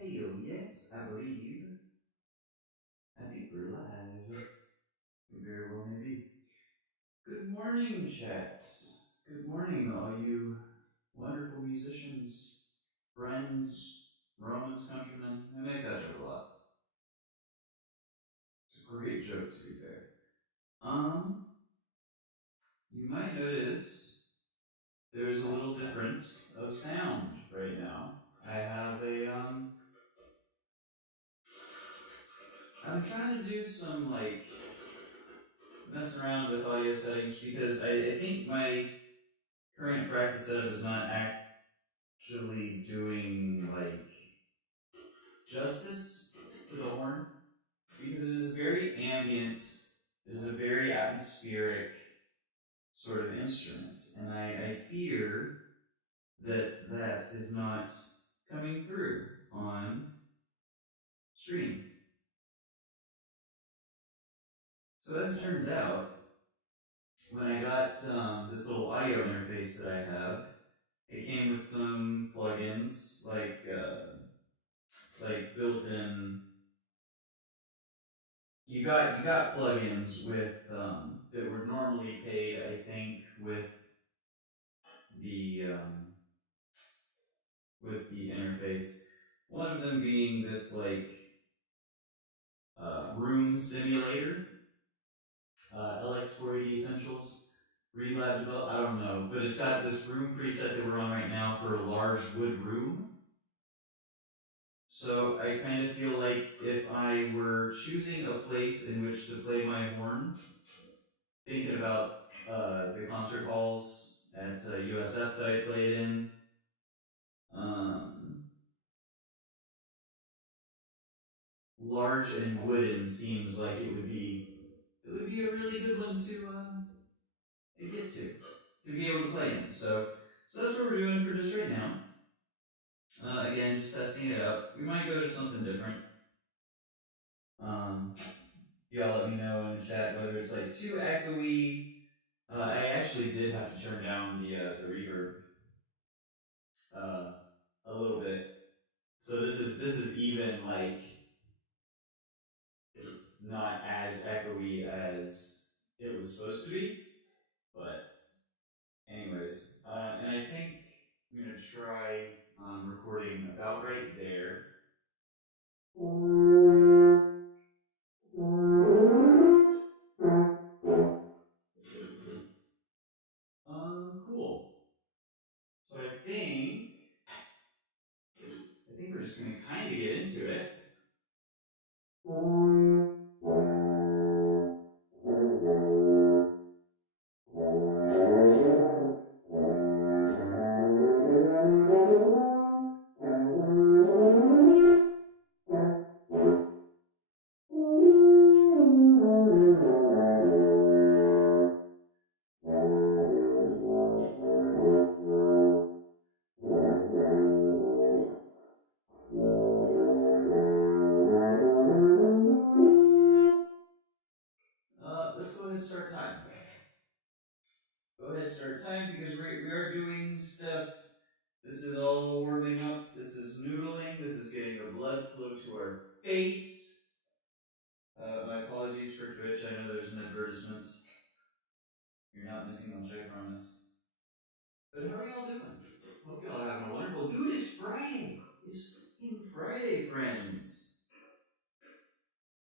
Hey, oh yes, I believe. I think we're live. We very well may be. Good morning, chat. Good morning, all you wonderful musicians, friends, Romans, countrymen. I make that joke a lot. It's a great joke, to be fair. You might notice there's a little difference of sound right now. I have I'm trying to do some, messing around with audio settings because I think my current practice setup is not actually doing, justice to the horn. Because it is a very ambient, it is a very atmospheric sort of instrument. And I fear that that is not coming through on stream. So as it turns out, when I got this little audio interface that I have, it came with some plugins like built-in. You got plugins with that were normally paid, I think, the um, with the interface. One of them being this room simulator, LX480 Essentials, Read Lab Develop. I don't know, but it's got this room preset that we're on right now for a large wood room. So I kind of feel like if I were choosing a place in which to play my horn, thinking about the concert halls at USF that I played in, um, large and wooden seems like it would be a really good one to get to be able to play in. So that's what we're doing for just right now. Again, just testing it out. We might go to something different. Um, y'all let me know in the chat whether it's like too echoey. I actually did have to turn down the reverb uh, a little bit. So this is even not as echoey as it was supposed to be. But anyways, and I think I'm gonna try recording about right there. Cool. So I think we're just gonna kind of get into it. Let's go ahead and start time. Go ahead and start time because we are doing stuff. This is all warming up. This is noodling. This is getting the blood flow to our face. My apologies for Twitch. I know there's an advertisement. You're not missing much, I promise. But how are y'all doing? Hope y'all are having a wonderful. Dude, it's Friday. It's fucking Friday, friends.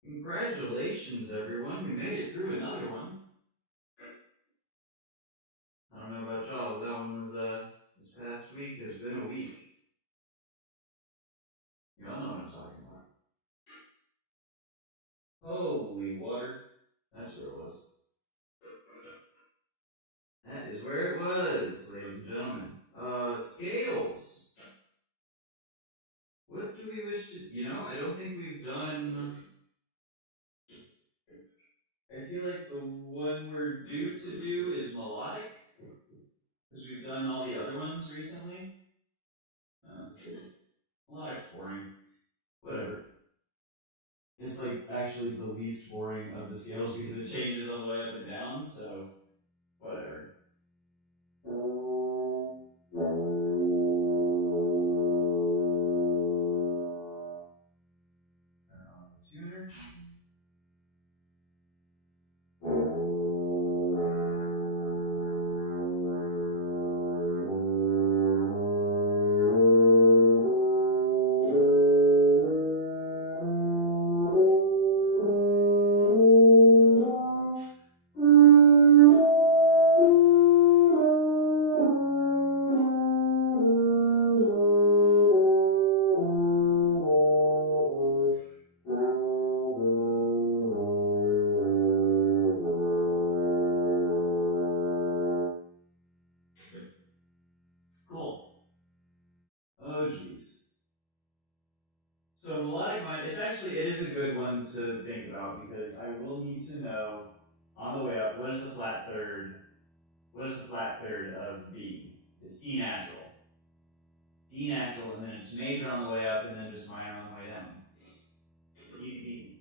Congratulations, everyone. We made it through another one. I don't know about y'all, but that one was this past week has been a week. Y'all know what I'm talking about. Holy water. That's where it was. That is where it was, ladies and gentlemen. Scales. What do we wish to... I don't think we've done... I feel like the one we're due to do is melodic. Because we've done all the other ones recently. Melodic's boring. Whatever. It's like actually the least boring of the scales because it changes all the way up and down, so whatever. here's a good one to think about because I will need to know on the way up what is the flat third. What is the flat third of B? It's D natural. D natural, and then it's major on the way up, and then just minor on the way down. Easy peasy.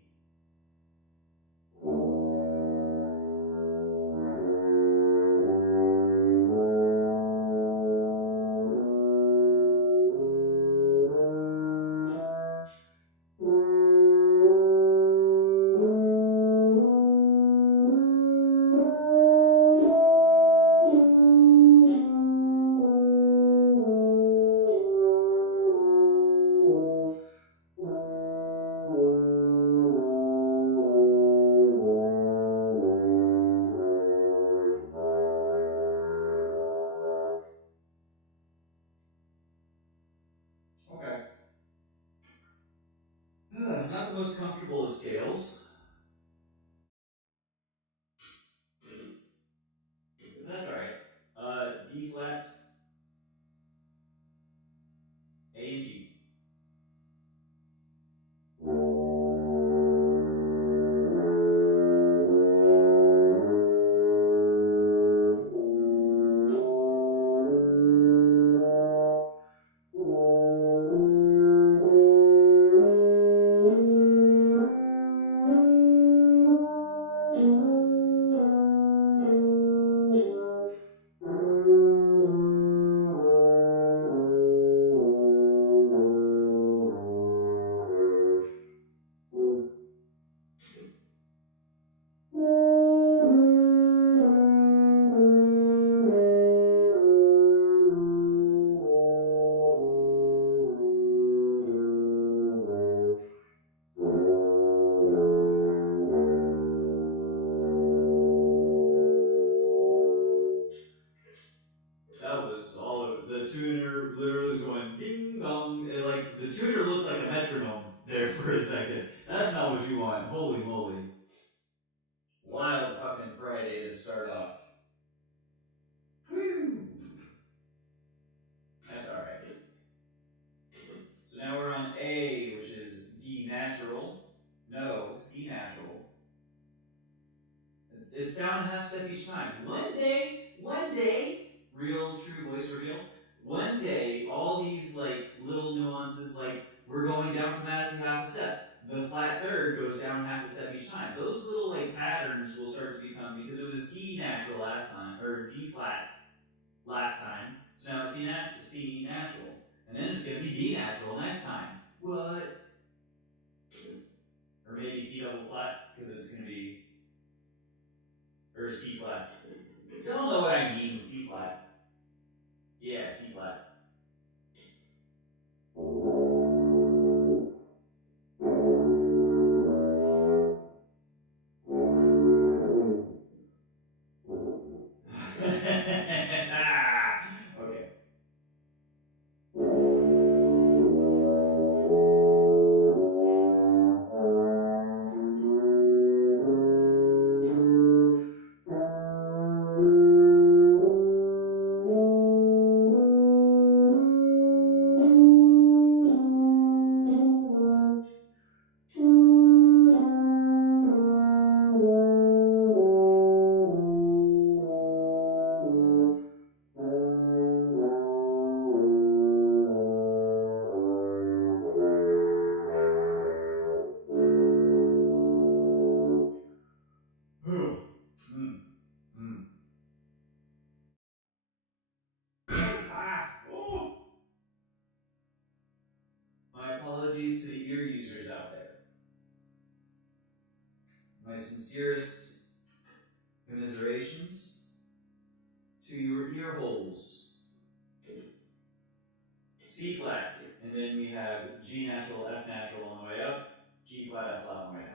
Okay. Not the most comfortable of scales. That's alright. D flat, A and G. That was all. The tuner literally was going ding dong. Like the tuner looked like a metronome there for a second. That's not what you want. Holy moly! Wild fucking Friday to start off. Woo! That's all right. So now we're on A, which is D natural. No, C natural. It's down a half step each time. One day, real true voice reveal. One day, all these like little nuances, like we're going down chromatically half a step. The flat third goes down half a step each time. Those little like patterns will start to become because it was D natural last time or D flat last time. So now it's C natural, and then it's gonna be B natural next time. What? Or maybe C double flat because it's gonna be or C flat. Y'all know what I mean. C flat. Yeah, C flat. Okay. mm, mm. Ah! Oh! My apologies to the ear users out there. My sincerest commiserations to your ear holes. C flat, and then we have G natural, F natural on the way up, G flat, F flat on the way down.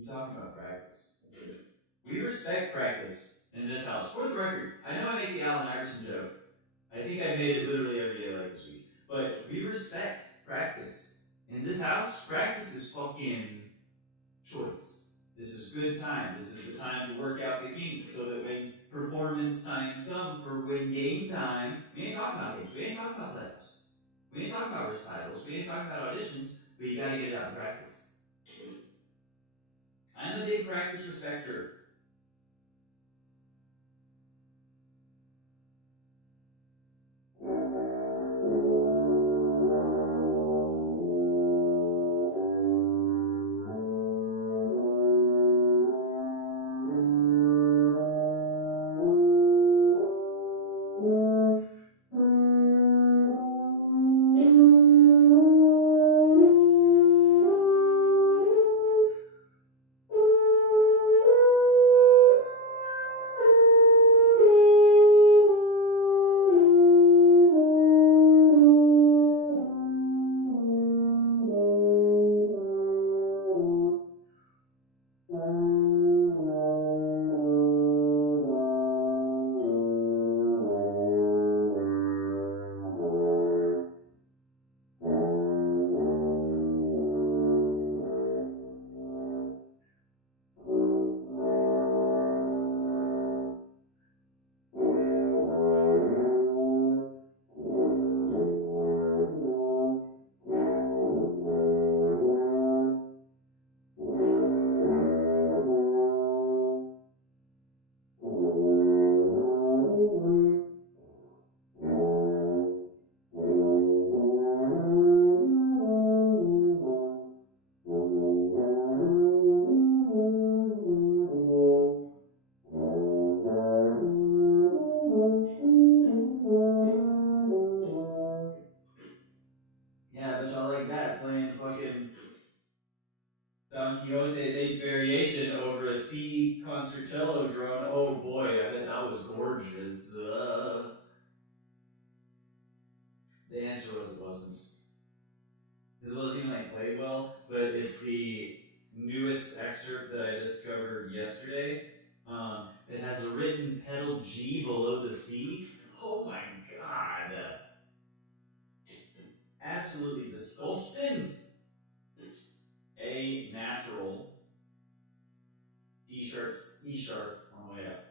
You talking about practice? We respect practice in this house. For the record, I know I make the Allen Iverson joke. I think I've made it literally every day like this week. But we respect practice. In this house, practice is fucking choice. This is good time. This is the time to work out the kinks so that when performance times come for when game time, we ain't talking about games. We ain't talking about playoffs. We ain't talking about recitals. We ain't talking about auditions, but you gotta get it out in practice. I'm a big practice respecter. Yeah, I bet y'all like that, playing fucking Don Quixote's 8th variation over a C concertello drone. Oh boy, I bet that was gorgeous. The answer was it wasn't. Because it wasn't even like played well, but it's the newest excerpt that I discovered yesterday. It has a written pedal G below the C. Oh my god. Absolutely disgusting. A natural D sharp, E sharp on the way up.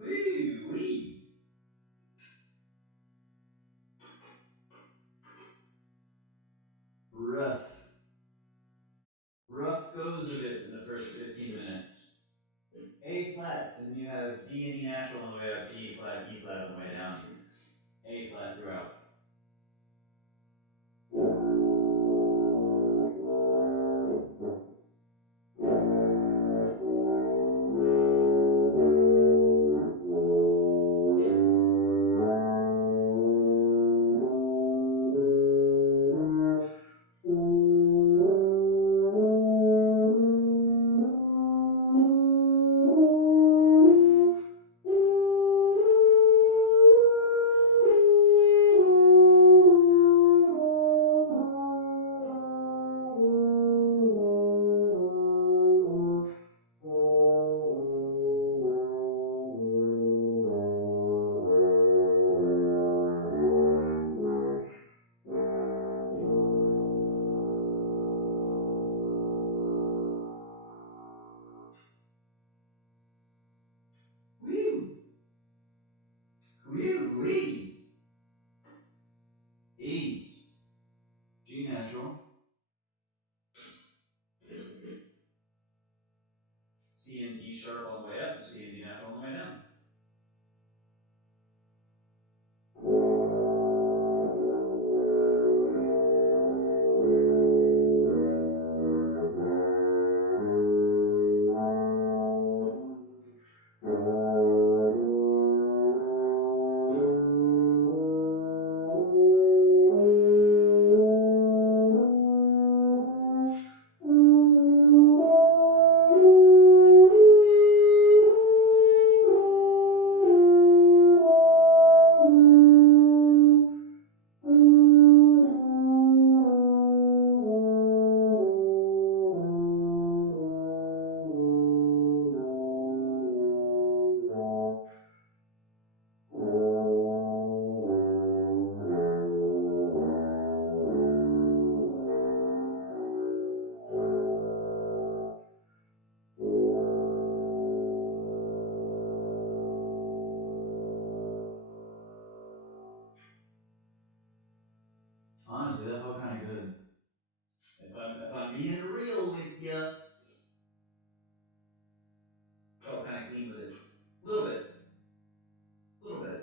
Woo wee. Rough. Rough goes a bit in the first 15 minutes. A flat, and then you have D and E natural on the way up, G flat, E flat on the way down. A flat throughout. we. Ease. G natural. C and D sharp on the way up, C and D natural on the way down. Honestly, that felt kind of good. If I'm being real with you, felt kind of clean with it. A little bit. A little bit.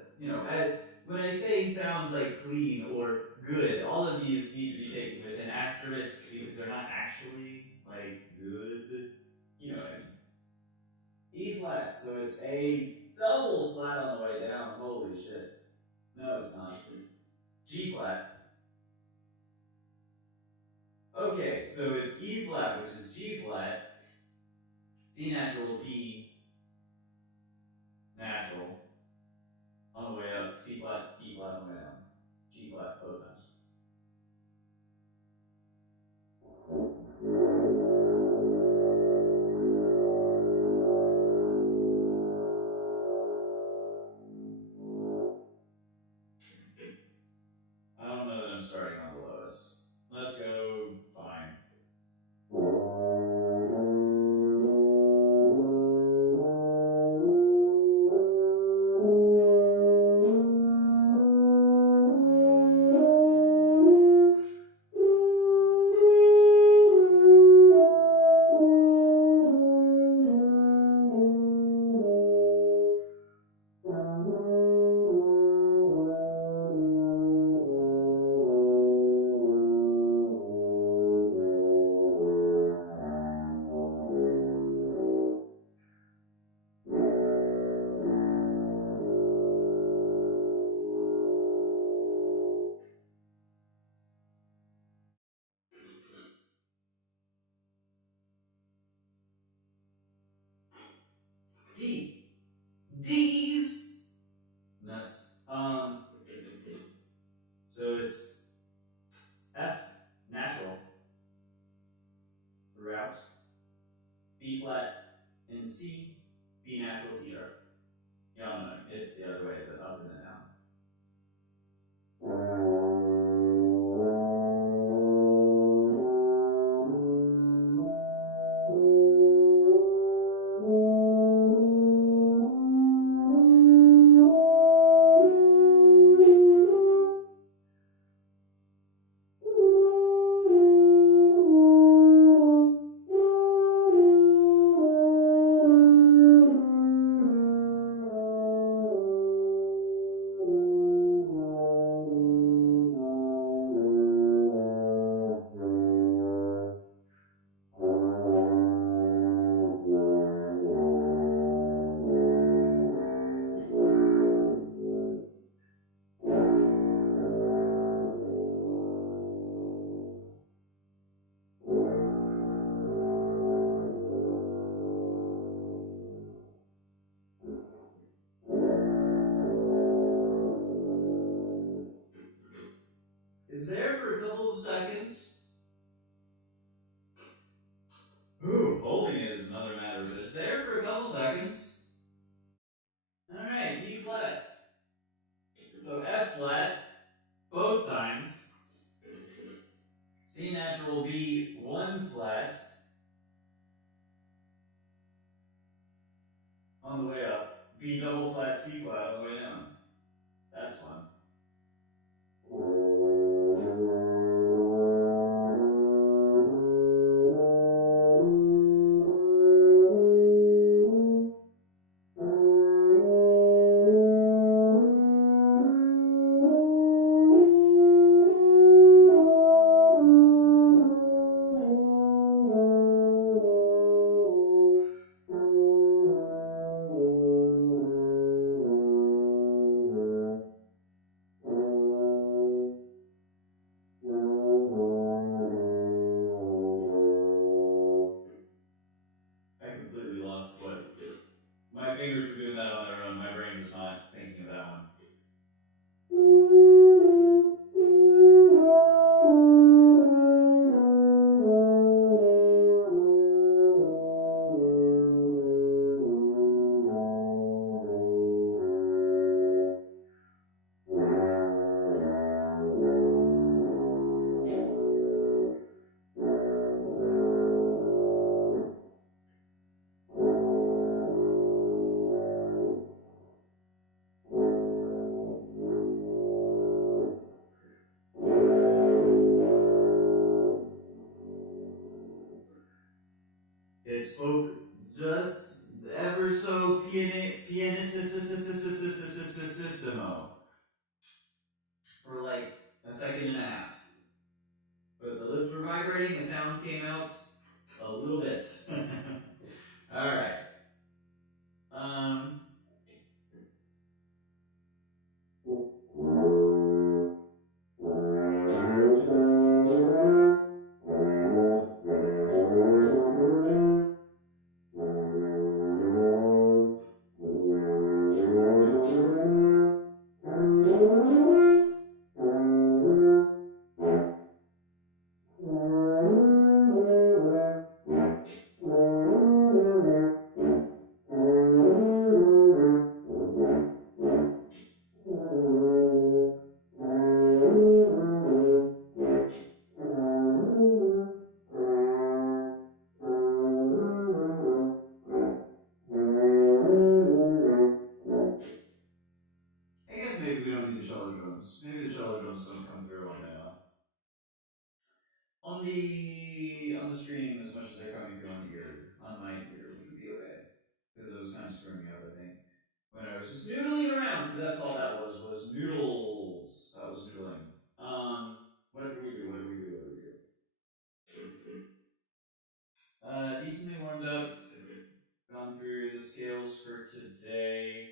When I say sounds like clean or good, all of these need to be taken with an asterisk because they're not actually, like, good. You know what I mean. E flat, so it's a double flat on the way down. Holy shit. No, it's not. G flat. Okay, so it's E flat, which is G flat, C natural, D natural on the way up, C flat, D flat on the way down, G flat both times. I don't know that I'm starting on the lowest. Let's go fine. D. D's nuts. So it's F natural throughout, B flat, and C, B natural, C sharp. Y'all know what I mean. It's the other way, the up and the down. Is there for a couple of seconds. Ooh, holding it is another matter, but it's there for a couple seconds. Alright, D flat. So F flat, both times. C natural, B, 1 flat. On the way up. B double flat, C flat on the way down. That's fortissimo for like a second and a half. But the lips were vibrating, the sound came out a little bit. Alright. Um I guess maybe we don't need the cello drums. Maybe the cello drums don't come through on the stream as much as they're coming through on my ear, which would be okay. Because it was kind of screwing me up, I think, when I was just noodling around, because that's all that was noodles. That was noodling. What do we do? What do we do? What do we do? Decently warmed up. Gone through the scales for today.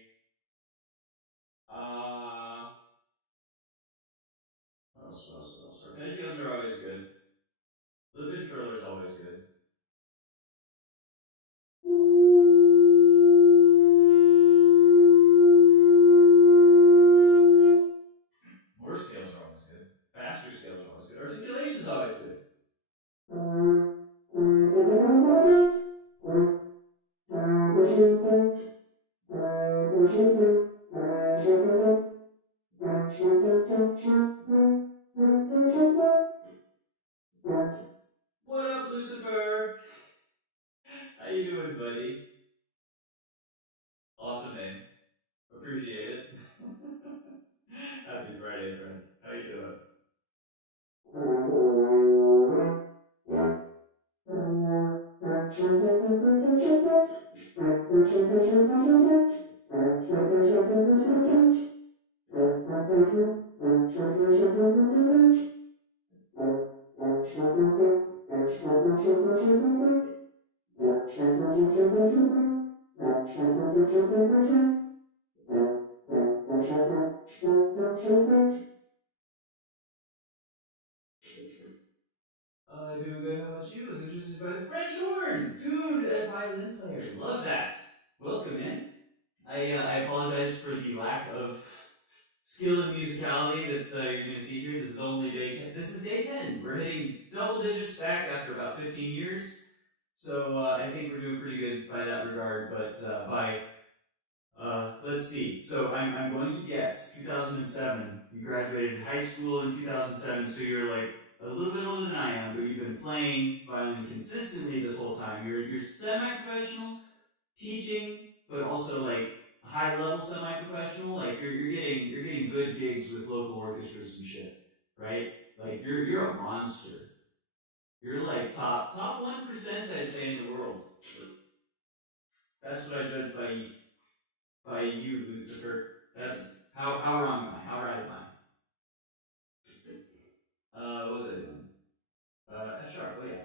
What else? What else? What else? Arpeggios are always good. Lip and triller's always good. More scales are always good. Faster scales are always good. Articulation's always good. What up, Lucifer? How you doing, buddy? Awesome name. Appreciate it. Happy Friday, friend. How you doing? Doing good. How about you? Was interested by the French horn, dude. A violin player. Love that. Welcome in. I apologize for the lack of skill and musicality that you're going to see here. This is only day 10. This is day 10. We're hitting double digits back after about 15 years. So I think we're doing pretty good by that regard. But let's see. So I'm going to guess 2007. You graduated high school in 2007, so you're like a little bit older than I am, but you've been playing violin consistently this whole time. You're semi-professional, teaching, but also like high level semi-professional. Like you're getting good gigs with local orchestras and shit, right? Like you're a monster. You're like top 1%, I'd say, in the world. That's what I judge by you, Lucifer. That's how wrong am I? How right am I? What was I doing? F sharp. Oh yeah.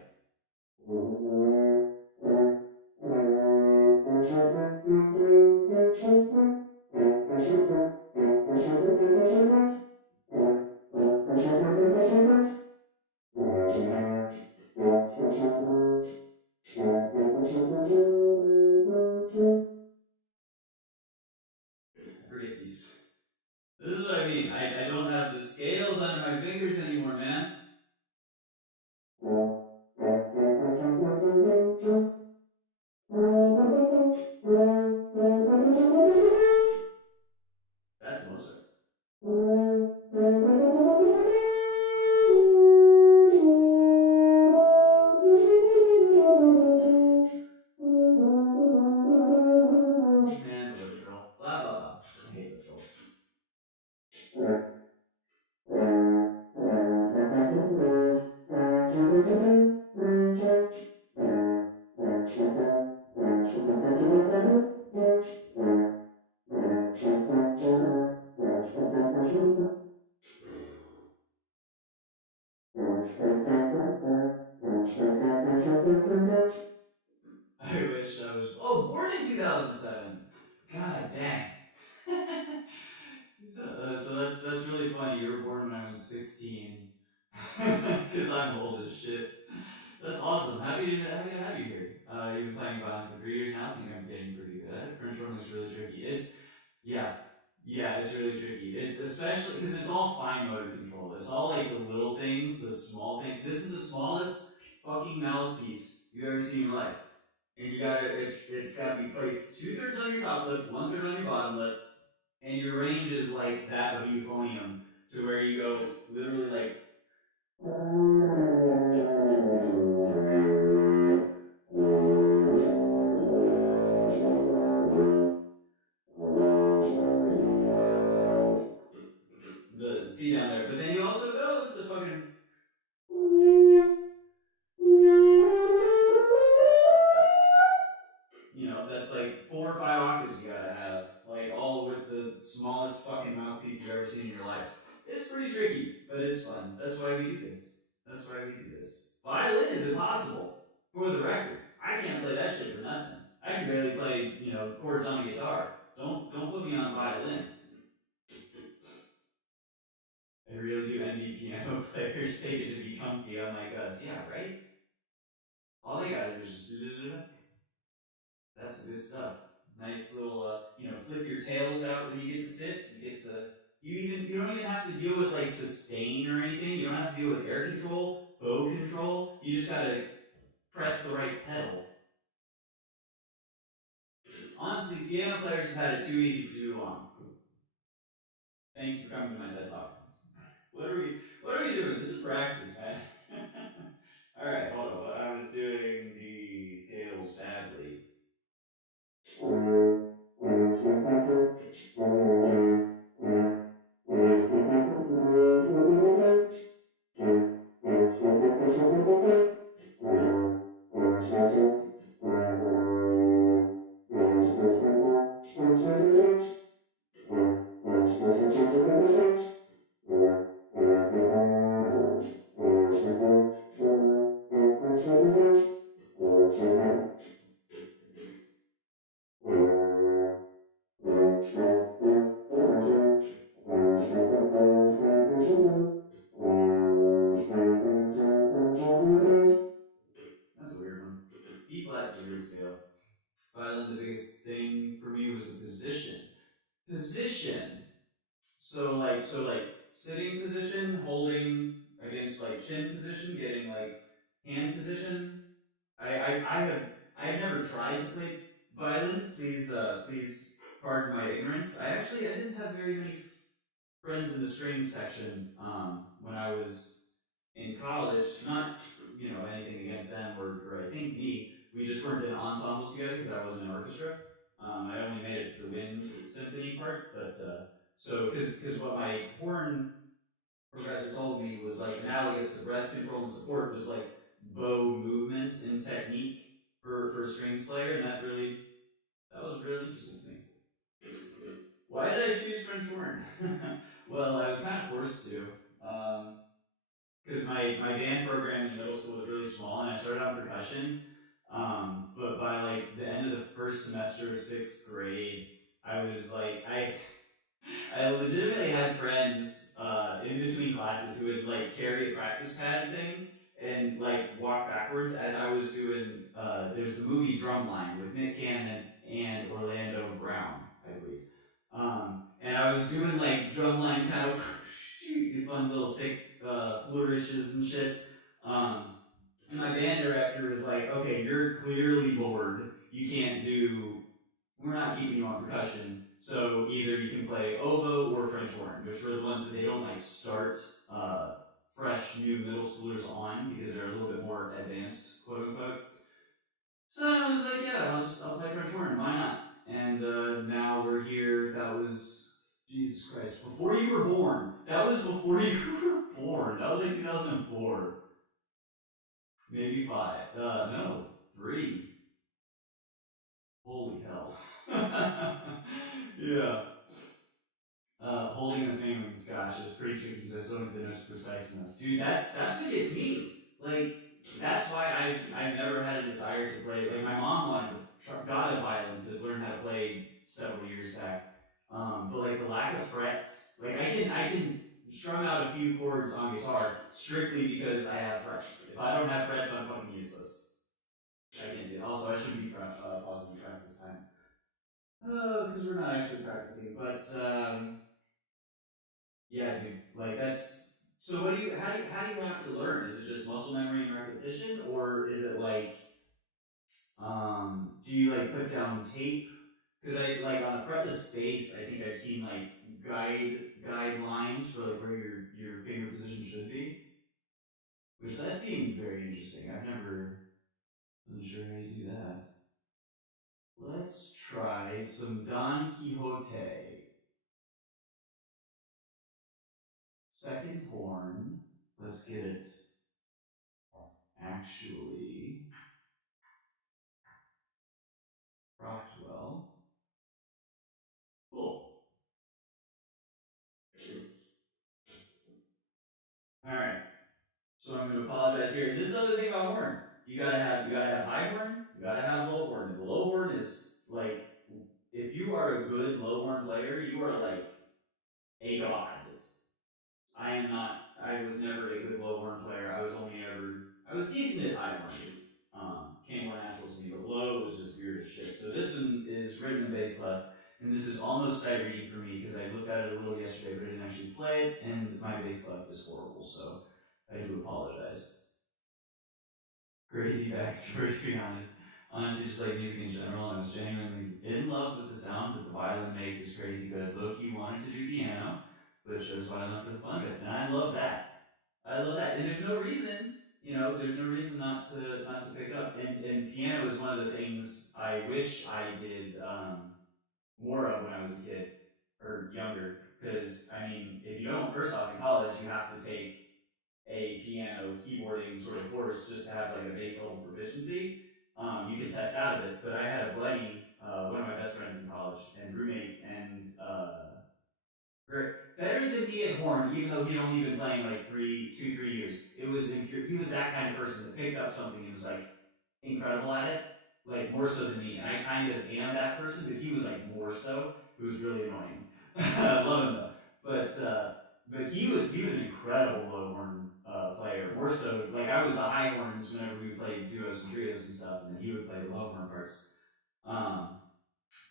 I forget these. This is what I mean. I don't have the scales under my fingers anymore, man. That's Mozart. Man, the lip trill. Blah blah blah. I hate lip trills. so that's really funny. You were born when I was 16, because I'm old as shit. That's awesome. Happy to have you here. You've been playing violin for 3 years now. I think I'm getting pretty good at it. French horn looks really tricky. Yeah, yeah, it's really tricky. It's especially because it's all fine motor control. It's all like the little things, the small thing. This is the smallest fucking mouthpiece you've ever seen in your life, and it's got to be placed 2/3 on your top lip, 1/3 on your bottom lip, and your range is like that of euphonium, to where you go literally like the C down there. But then you also go to fucking, that's like 4 or 5 octaves you gotta have, like all with the smallest fucking mouthpiece you've ever seen in your life. It's pretty tricky, but it's fun. That's why we do this. That's why we do this. Violin is impossible. For the record, I can't play that shit for nothing. I can barely play, chords on a guitar. Don't put me on a violin. I really do envy piano players. They get to be comfy, unlike us. Yeah, right? All they gotta do is just that's the good stuff. Nice little, flick your tails out when you get to sit. You get to, you don't even have to deal with like sustain or anything. You don't have to deal with air control, bow control. You just gotta press the right pedal. Honestly, piano players have had it too easy for too long. Thank you for coming to my TED Talk. What are we, what are we doing? This is practice, man. All right, hold on. What I was doing the scales badly. That's a weird one. D flat's a weird scale. Violin, the biggest thing for me was the position. Position. So like sitting position, holding against like chin position, getting like hand position. I have never tried to play violin. Please pardon my ignorance. I didn't have very many friends in the strings section when I was in college. Not anything against them or I think me. We just weren't in ensembles together because I wasn't in orchestra. I only made it to the wind symphony part, but so because what my horn professor told me was like analogous to breath control and support was like bow movement and technique for a strings player, and that was really interesting to me. Why did I choose French horn? Well, I was kind of forced to. Because my band program in middle school was really small, and I started on percussion. But by like the end of the first semester of 6th grade, I was like, I legitimately had friends in between classes who would like carry a practice pad thing and like walk backwards as I was doing. There's the movie Drumline with Nick Cannon and Orlando Brown, I believe. And I was doing like drumline kind of fun little sick flourishes and shit. Um, and my band director was like, "Okay, you're clearly bored. You can't do. We're not keeping you on percussion. So either you can play oboe or French horn, which were the ones that they don't like start uh, fresh new middle schoolers on because they're a little bit more advanced, quote unquote." So I was like, "Yeah, I'll play French horn. Why not?" And now we're here. That was Jesus Christ before you were born. That was before you were born. That was like 2004, maybe five. No, 3. Holy hell. Yeah. Holding the fingerings, gosh, is pretty tricky because I still don't get the notes precise enough. Dude, that's what gets me. Like, that's why I've never had a desire to play. Like, my mom got a violin to learn how to play several years back. But like the lack of frets, like I can strum out a few chords on guitar strictly because I have frets. If I don't have frets, I'm fucking useless. I can't do it. Also, I shouldn't be pausing the track this time. Oh, because we're not actually practicing. But yeah, dude, like that's. So what do you? How do you have to learn? Is it just muscle memory and repetition, or is it like do you like put down tape? Because I like on a fretless bass, I think I've seen like guidelines for like where your finger position should be, which that seemed very interesting. I've never been sure how you do that. Let's try some Don Quixote. Second horn. Let's get it actually propped well. Cool. All right. So I'm going to apologize here. And this is the other thing about horn. You gotta have high horn. You gotta have low horn. And the low horn is like, if you are a good low horn player, you are like a god. I am not. I was never a good low horn player. I was decent at high horn. Came more natural to me, but low was just weird as shit. So this one is written in bass clef, and this is almost sight reading for me because I looked at it a little yesterday, but I didn't actually play it, and my bass clef is horrible. So I do apologize. Crazy backstory, to be honest. Honestly, just like music in general, I was genuinely in love with the sound that the violin makes is crazy good. Low-key wanted to do piano, but chose violin for the fun of it, and I love that. I love that, and there's no reason, there's no reason not to pick it up. And piano is one of the things I wish I did more of when I was a kid or younger. Because I mean, if you don't, first off, in college you have to take a piano keyboarding sort of course just to have like a base level proficiency. You can test out of it, but I had a buddy, one of my best friends in college and roommate, and better than me at horn, even though he'd only been playing like 3 years. He was that kind of person that picked up something and was like incredible at it, like more so than me. And I kind of am that person, but he was like more so. It was really annoying. I love him though, but he was an incredible low horn player. More so, like I was the high horns whenever we would play duos and trios and stuff, and then he would play the low horn parts. Um,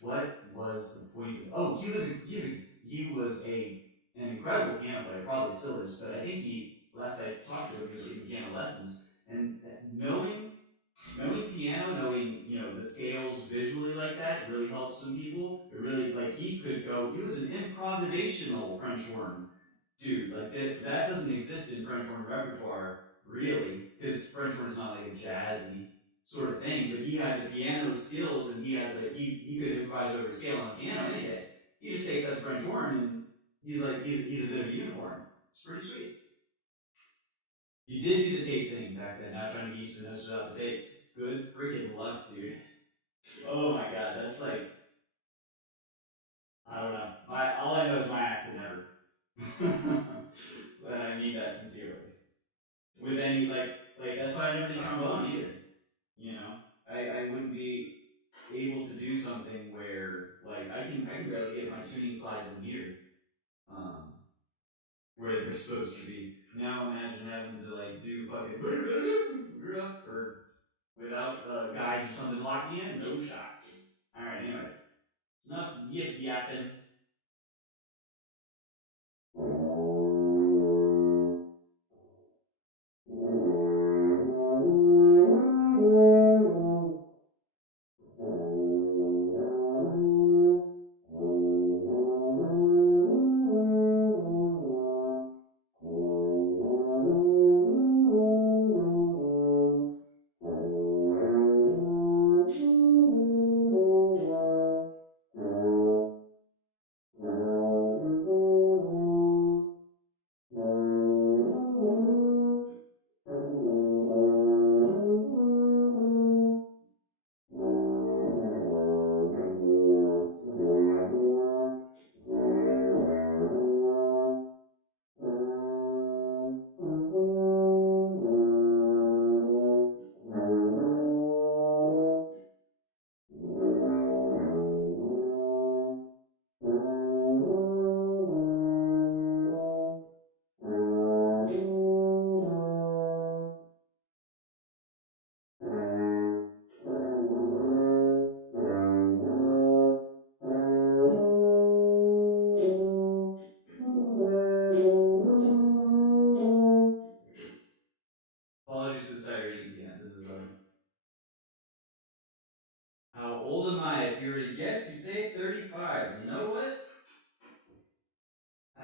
what was the point of? Oh, he was a an incredible piano player, probably still is, but I think last I talked to him, he was taking piano lessons. And knowing piano, knowing the scales visually like that really helps some people. It really, like, he could go. He was an improvisational French horn dude. Like that doesn't exist in French horn repertoire really, because French horn is not like a jazzy sort of thing. But he had the piano skills, and he could improvise over a scale on the piano any day. He just takes that to French horn, and he's a bit of a unicorn. It's pretty sweet. You did do the tape thing back then. Now trying to get used to the notes without the tapes. Good freaking luck, dude. Oh my god, that's like, I don't know. My all I know is my ass could never. And I mean that sincerely. With any like that's why I never did trombone either. You know, I wouldn't be able to do something where like I can barely get my tuning slides in meter, um, where they're supposed to be. Now imagine having to like do fucking or without guides or something to lock me in. No shot. All right. Anyways, enough yip yapping.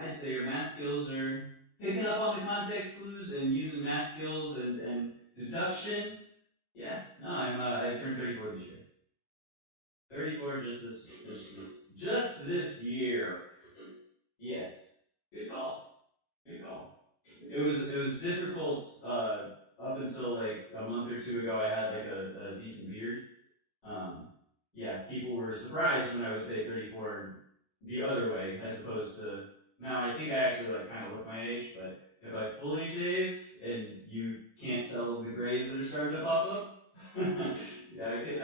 Nice. So your math skills are picking up on the context clues and using math skills and deduction. Yeah. No, I turned 34 this year. 34 just this year. Yes. Good call. Good call. It was difficult up until like a month or two ago. I had like a decent beard. Um, yeah, people were surprised when I would say 34 the other way as opposed to now. I think I actually like kind of look my age, but if I fully shave and you can't tell the grays that are starting to pop up, yeah, I could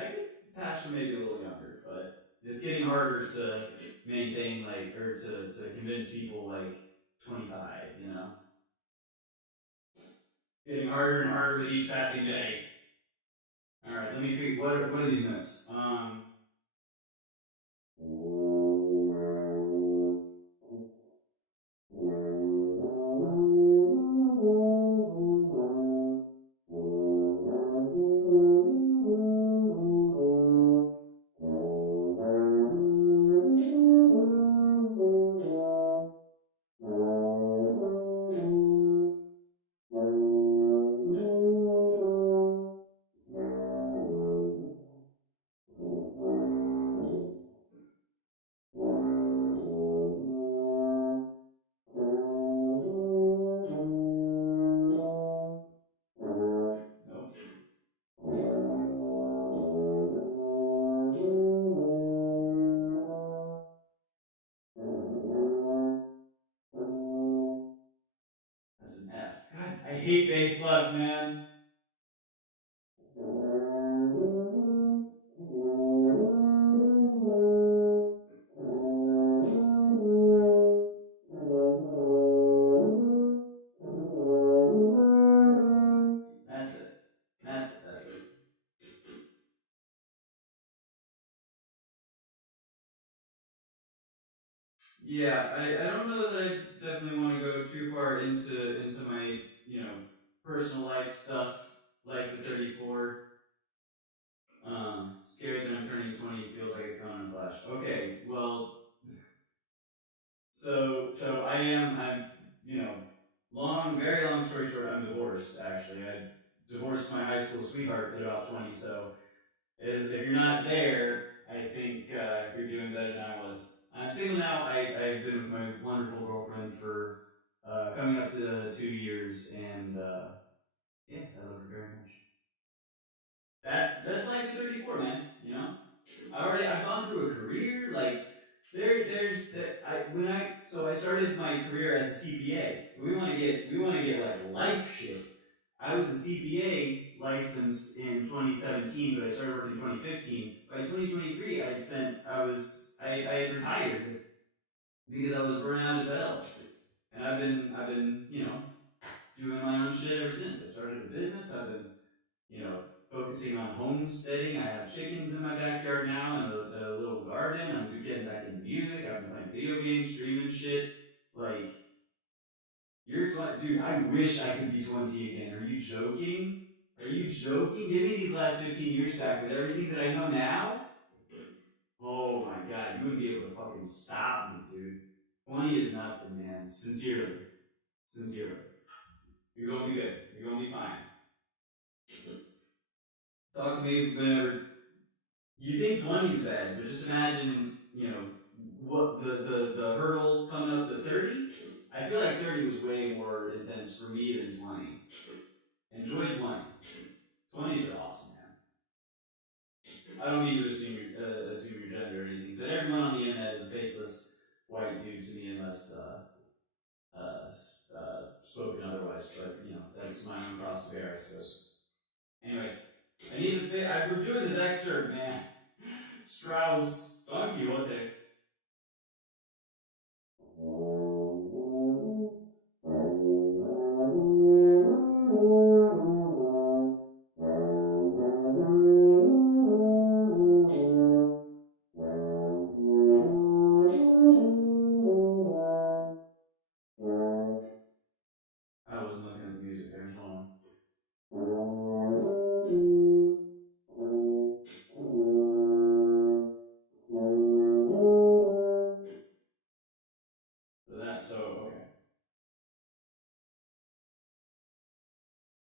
pass for maybe a little younger, but it's getting harder to maintain like or to convince people like 25. Getting harder and harder with each passing day. All right, let me figure. What are these notes? Nope. That's an F. God, I hate bass clef, man. That's it. That's it. That's it. Yeah, I don't know that I definitely want to go too far into my personal life stuff. Life at 34. Scared that I'm turning 20 feels like it's gone in a flash. Okay, well, so I'm very long story short, I'm divorced actually. I divorced my high school sweetheart at about 20, so if you're not there, I think you're doing better than I was. I'm single now. I've been with my wonderful girlfriend for coming up to 2 years, and yeah, I love her very much. That's life at 34, man. I've gone through a career like there's there I when I so I started my career as a CPA. We want to get like life shit. I was a CPA licensed in 2017, but I started work in 2015. By 2023, I had retired because I was burnt out as hell, and I've been doing my own shit ever since. I started a business. I've been you know focusing on homesteading. I have chickens in my backyard now and a little garden. I'm getting back into music. I've been playing video games, streaming shit. Like you're 20, dude. I wish I could be 20 again. Are you joking? Are you joking? Give me these last 15 years back with everything that I know now. Oh my god, you wouldn't be able to fucking stop me, dude. 20 is nothing, man. Sincerely. Sincerely. You're gonna be good. You're gonna be fine. Talk to me whenever. You think 20 is bad, but just imagine, what the hurdle coming up to 30. I feel like 30 was way more intense for me than 20. Enjoy 20. 20s are awesome, man. I don't mean to assume your gender or anything, but everyone on the internet is a faceless white dude to me, unless spoken otherwise. But that's my own cross to bear, I suppose. Anyways, I need we're doing this excerpt, man. Strauss, Don Quixote. I wasn't looking at the music there. Hold on. So okay.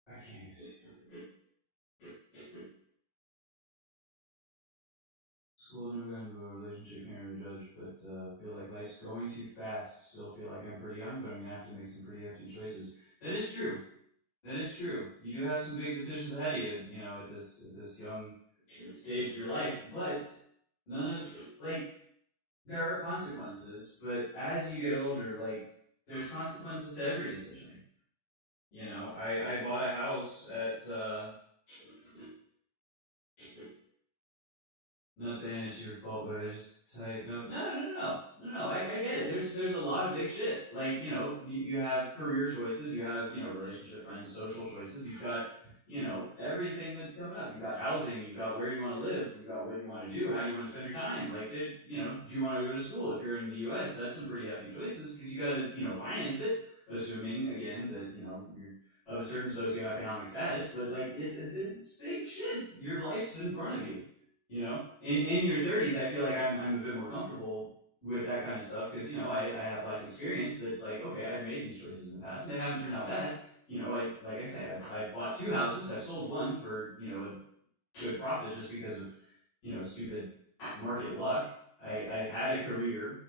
I can't even see. School, never got into a relationship, can't really judge, but feel like life's going too fast. Still feel like I'm pretty young, but I'm gonna have to make some pretty hefty choices. That is true. That is true. You do have some big decisions ahead of you, you know, at this young stage of your life. But none of like there are consequences, but as you get older, like there's consequences to every decision. You know, I bought a house at I'm not saying it's your fault, but I just tell you no. I get it. There's a lot of big shit. Like you have career choices, you have relationship, friends, social choices. You've got everything that's coming up. You've got housing. You've got where you want to live. You've got what you want to do. How do you want to spend your time? Like do you want to go to school? If you're in the U.S., that's some pretty hefty choices because you got to finance it. Assuming again that you're of a certain socioeconomic status, but like it's big shit. Your life's in front of you. In your 30s, I feel like I'm a bit more comfortable with that kind of stuff because I have life experience that's like okay, I've made these choices in the past and they haven't turned out bad. I like I say I've bought two houses. I've sold one for a good profit just because of stupid market luck. I've had a career.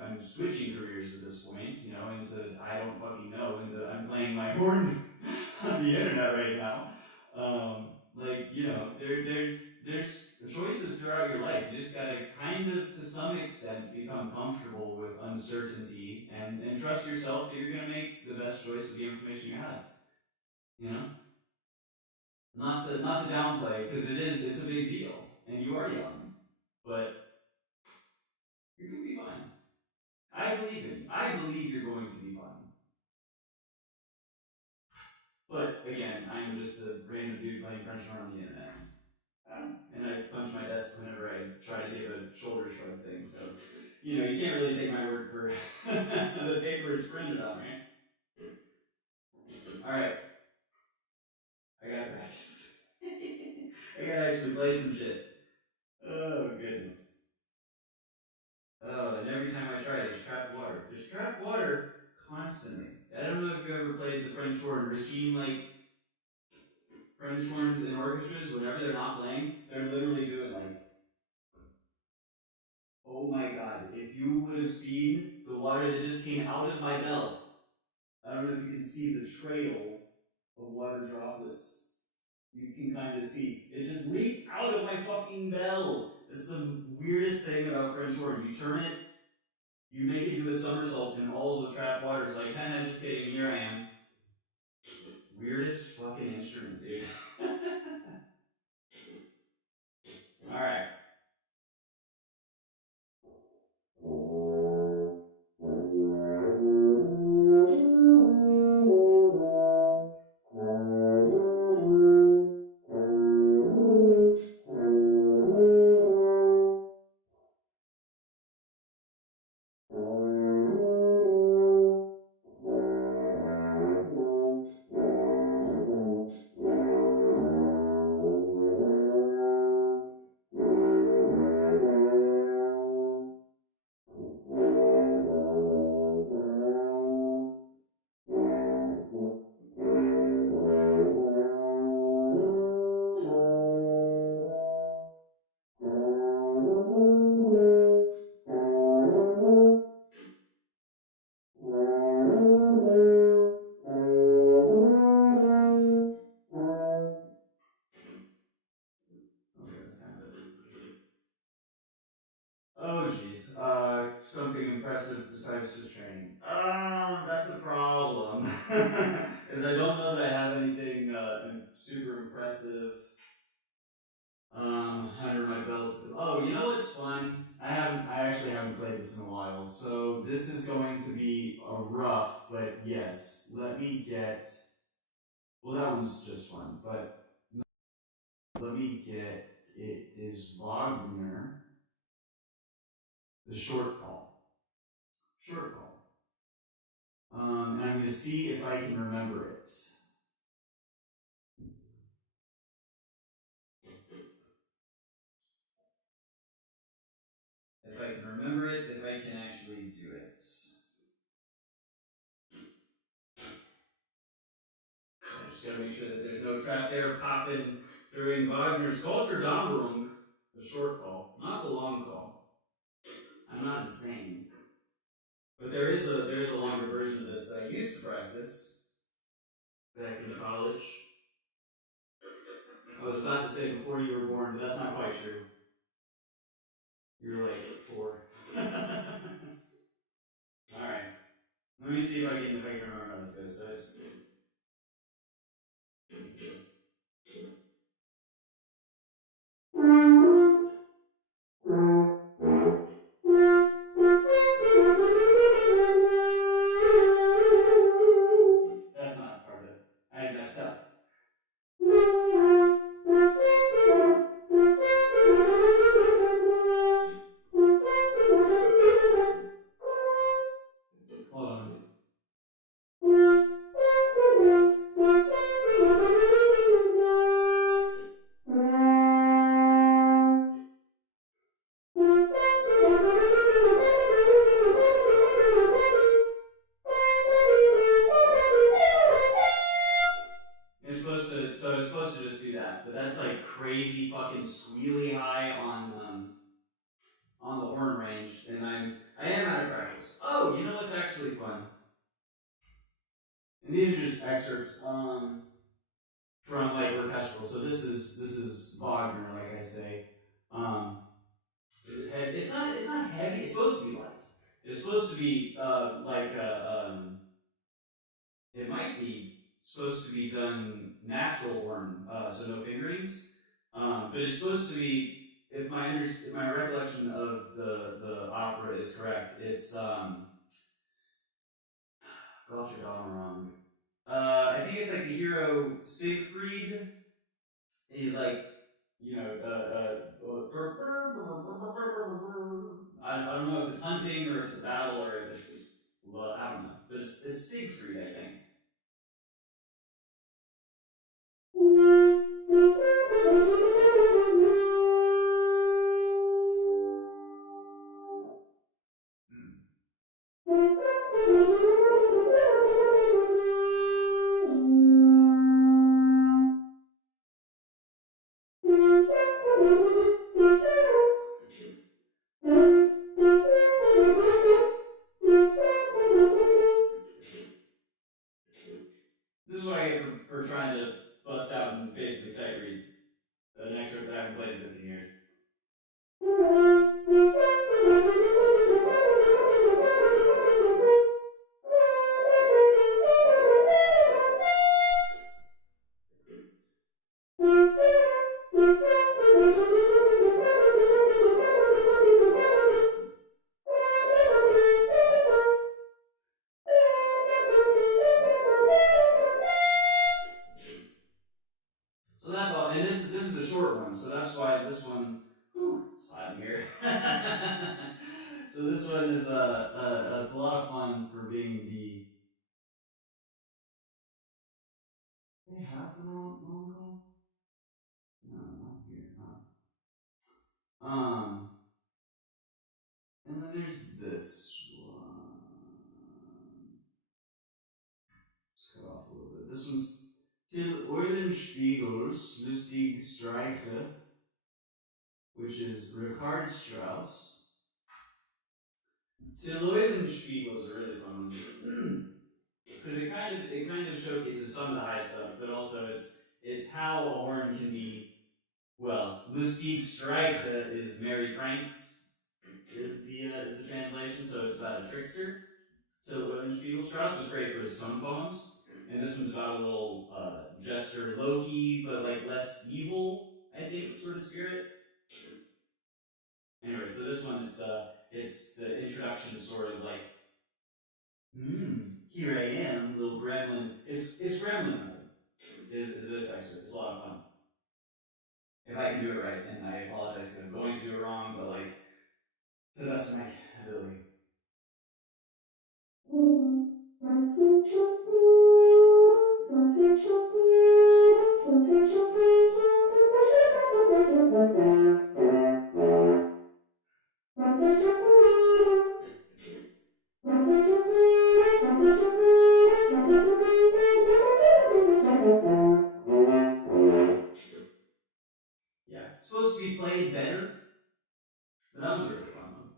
I'm switching careers at this point. Into I don't fucking know. Into I'm playing my horn on the internet right now. There's choices throughout your life. You just gotta kind of, to some extent, become comfortable with uncertainty and trust yourself that you're gonna make the best choice with the information you have. You know, not to downplay because it's a big deal, and you are young, but you're gonna be fine. I believe in you. I believe you're going to be fine. But again, I'm just a random dude playing French horn on the internet. And I punch my desk whenever I try to give a shoulder shrug thing. So, you can't really take my word for the paper it's printed on, right? All right, I gotta practice. I gotta actually play some shit. Oh goodness. Oh, and every time I try, there's trapped water. There's trapped water constantly. I don't know if you ever played the French horn or seen like French horns in orchestras. Whenever they're not playing, they're literally doing like, oh my god! If you would have seen the water that just came out of my bell. I don't know if you can see the trail of water droplets. You can kind of see. It just leaks out of my fucking bell. It's the weirdest thing about French horn. You turn it, you make it do a somersault in all of the trapped water. It's like, haha, just kidding. Here I am. Weirdest fucking instrument, dude. All right. Okay, that's kind of it. Oh, jeez. Something impressive besides just training. That's the problem. Is I don't know that I have anything super impressive under my belt. Oh, you know what's fun? I actually haven't played this in a while, so this is going to be a rough, but yes. Let me get. Well, that one's just fun, but let me get. It is Wagner, the short call. Short call. And I'm going to see if I can remember it. If I can remember it, if I can actually do it. got to make sure that there's no trapped air popping during Wagner's Kulturdammerung, the short call, not the long call. I'm not insane. But there's a longer version of this that I used to practice back in college. I was about to say before you were born, but that's not quite true. You're like 4. All right. Let me see if I can remember how this goes. So it's that's not part of it. I messed up. Hold on. It's supposed to just do that, but that's like crazy fucking squealy high on the horn range, and I am out of practice. Oh, you know what's actually fun? And these are just excerpts from like orchestral. So this is Wagner, like I say. Is it heavy? It's not heavy. It's supposed to be light. It's supposed to be it might be supposed to be done natural horn, so no fingerings. But it's supposed to be, if my recollection of the opera is correct, it's Gotterdammerung. I think it's like the hero Siegfried. He's like, you know, I don't know if it's hunting or if it's a battle or if it's, well, I don't know, but it's Siegfried, I think. This is what I get for trying to bust out and basically sight read an excerpt that I haven't played in 15 years. So that's all, and this is the short one, so that's why this one, whew, it's hot in here. So this one is it's a lot of fun for being the. They have the long call. No, not here. Oh. And then there's this one. Let's cut off a little bit. This one's Till Eulenspiegel's Lustig Streiche, which is Richard Strauss. Till Eulenspiegel is a really fun one because it kind of showcases some of the high stuff, but also it's how a horn can be. Well, Lustig Streiche is merry pranks is the translation, so it's about a trickster. Till Eulenspiegel. Strauss was great for his tone poems, and this one's about a little jester, low key, but like less evil, I think, sort of spirit. Anyway, so this one it's the introduction is sort of like, here I am, little gremlin. It's gremlin mode. Is this excerpt? It's a lot of fun. If I can do it right, and I apologize because I'm going to do it wrong, but like to the best of my ability. played better. But that one's a really fun one.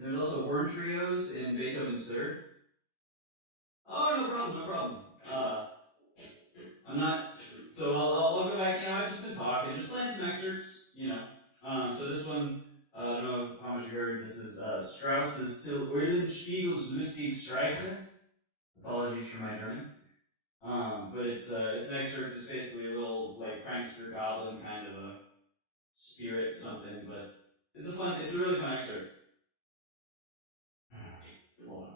There's also horn trios in Beethoven's Third. Oh, no problem, no problem. I'm not. So I'll go back. I've just been talking, just playing some excerpts. So this one, I don't know how much you heard. This is Strauss's Till Eulenspiegel's Lustig Streiche. Apologies for my German. But it's an excerpt, just basically a little like prankster goblin kind of a spirit something. But it's a really fun excerpt. Hold on.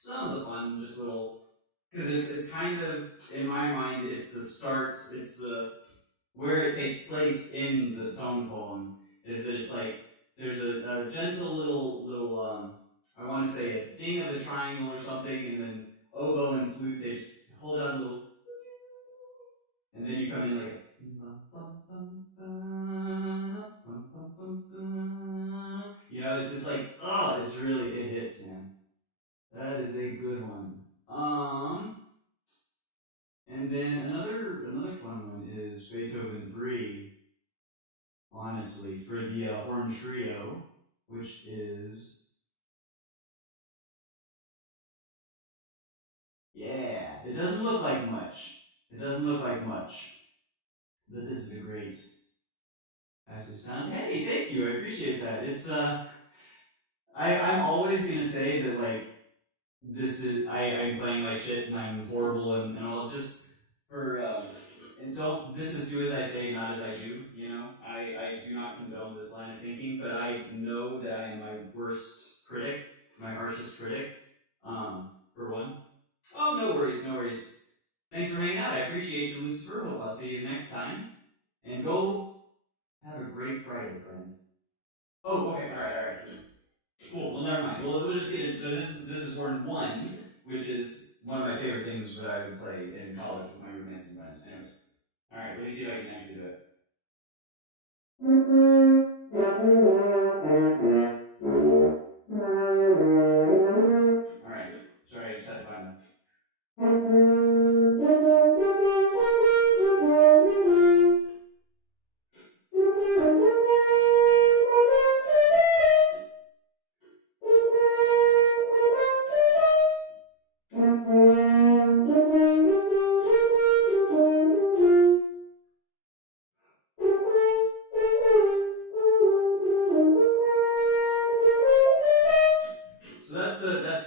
So that was a fun, just little, because it's kind of, in my mind, it's the start, it's the where it takes place in the tone poem is that it's like there's a gentle little I want to say a ding of the triangle or something, and then oboe and flute they just hold out a little, and then you come in like a it's just like it hits, man. That is a good one. And then another fun one is Beethoven 3, honestly, for the horn trio, which is it doesn't look like much. It doesn't look like much, but this is a great passage sound. Hey, thank you, I appreciate that. It's I'm always gonna say that like this is I'm playing like shit and I'm horrible and all just for and don't this is do as I say, not as I do, I do not condone this line of thinking, but I know that I am my worst critic, my harshest critic, for one. Oh, no worries, no worries. Thanks for hanging out. I appreciate you, Lucifer. Hope I'll see you next time. And go have a great Friday, friend. Oh, okay, alright. Cool. Well, never mind. We'll just get into. So this is Horn 1, which is one of my favorite things that I would play in college with my roommates and friends. Anyways, all right. Let me see if I can actually do it. All right. Sorry, I just had to find the.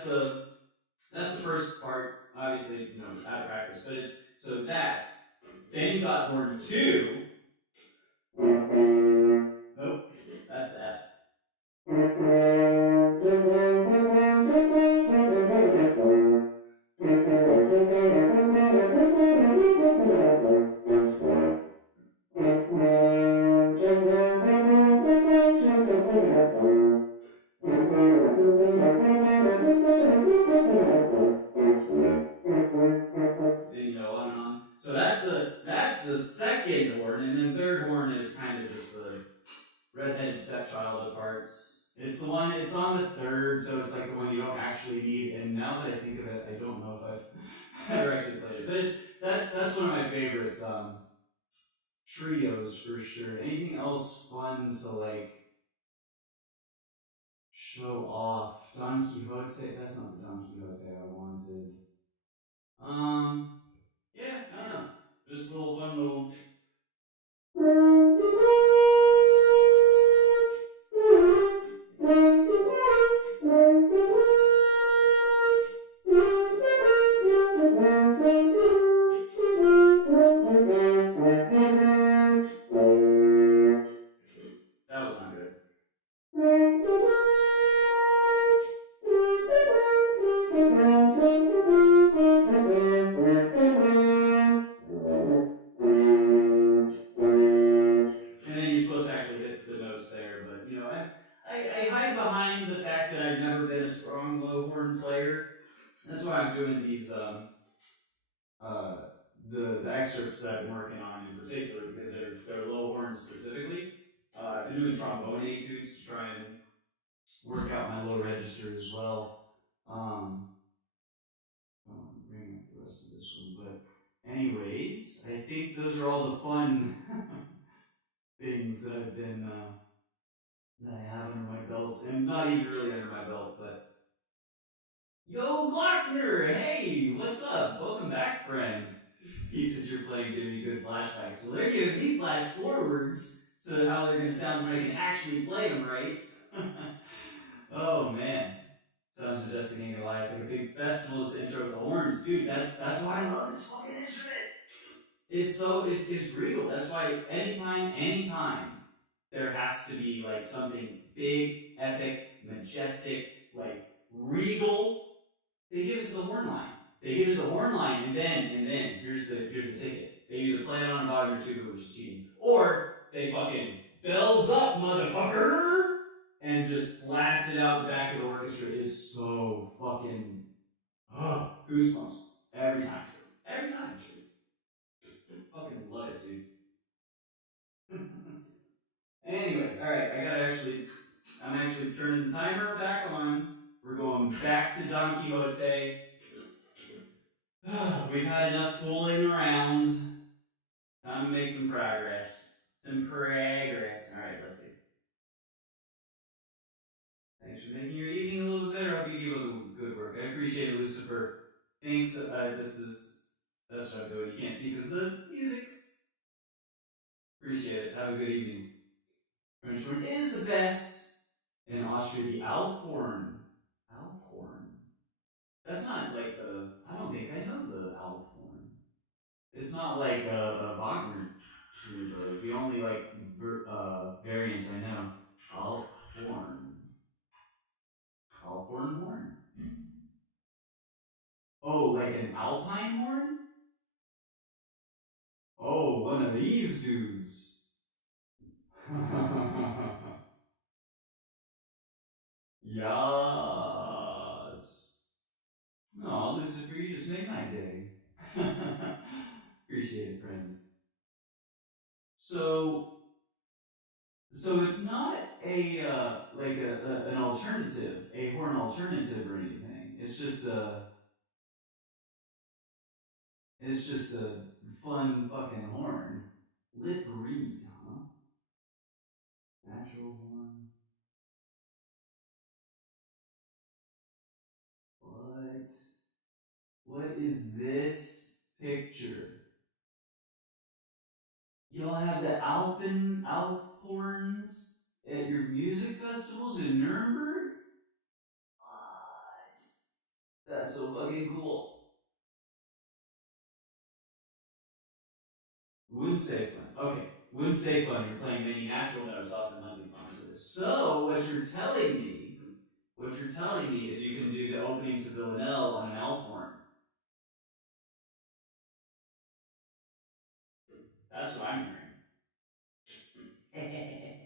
So that's the first part. Obviously, out of practice, but it's so that. Then you got Horn 2. Nope, that's the F. And on and on. So that's the second horn, and then third horn is kind of just the redheaded stepchild of parts. It's the one. It's on the third, so it's like the one you don't actually need. And now that I think of it, I don't know if I've ever actually played it, but that's one of my favorites. Trios for sure. Anything else fun to like show off? Don Quixote. That's not the Don Quixote I wanted. Yeah, I don't know. Just a little fun little. That was not good. uh, the excerpts that I've been working on in particular because they're low horns specifically. I've been doing trombone etudes to try and work out my low register as well. I want to bring up the rest of this one, but anyways, I think those are all the fun things that I've been that I have under my belt, and not even really under my belt, but yo, Glockner, hey, what's up? Welcome back, friend. Pieces you're playing give me good flashbacks. Well, they're giving me flash forwards to how they're going to sound when I can actually play them, right? Oh man, sounds majestic, ain't gonna lie. It's like a big festival's intro with the horns, dude. That's why I love this fucking instrument. It's regal. That's why anytime there has to be like something big, epic, majestic, like regal. They give it to the horn line. They give it the horn line, and then here's the ticket. They either play it on a Wagner tuba, which is cheating, or they fucking bells up, motherfucker, and just blast it out the back of the orchestra. It is so fucking goosebumps every time. Every time. Fucking love it, dude. Anyways, all right, I'm actually turning the timer back on. We're going back to Don Quixote. We've had enough fooling around. Time to make some progress. Some progress. All right, let's see. Thanks for making your evening a little bit better. I hope you keep up the good work. I appreciate it, Lucifer. Thanks. That's what I'm doing. You can't see because of the music. Appreciate it. Have a good evening. French horn is the best. In Austria, the Alphorn. Alphorn. That's not like the. I don't think I know the Alphorn. It's not like a Wagner tuba. It's the only like variant I know. Alphorn. Alphorn horn. Oh, like an alpine horn? Oh, one of these dudes. Yes. Oh, Lucifer, you just made my day. Appreciate it, friend. So, so it's not a like an alternative, a horn alternative or anything. It's just a fun fucking horn. Lip reed, huh? Natural horn. What? What is this picture? Y'all have the Alphorns at your music festivals in Nuremberg? What? That's so fucking cool. Wouldn't say fun. Okay. Wouldn't say fun. You're playing many natural notes, often lengthy songs with this. So, what you're telling me is you can do the opening to Villanelle on an Alphorn. That's what I'm hearing.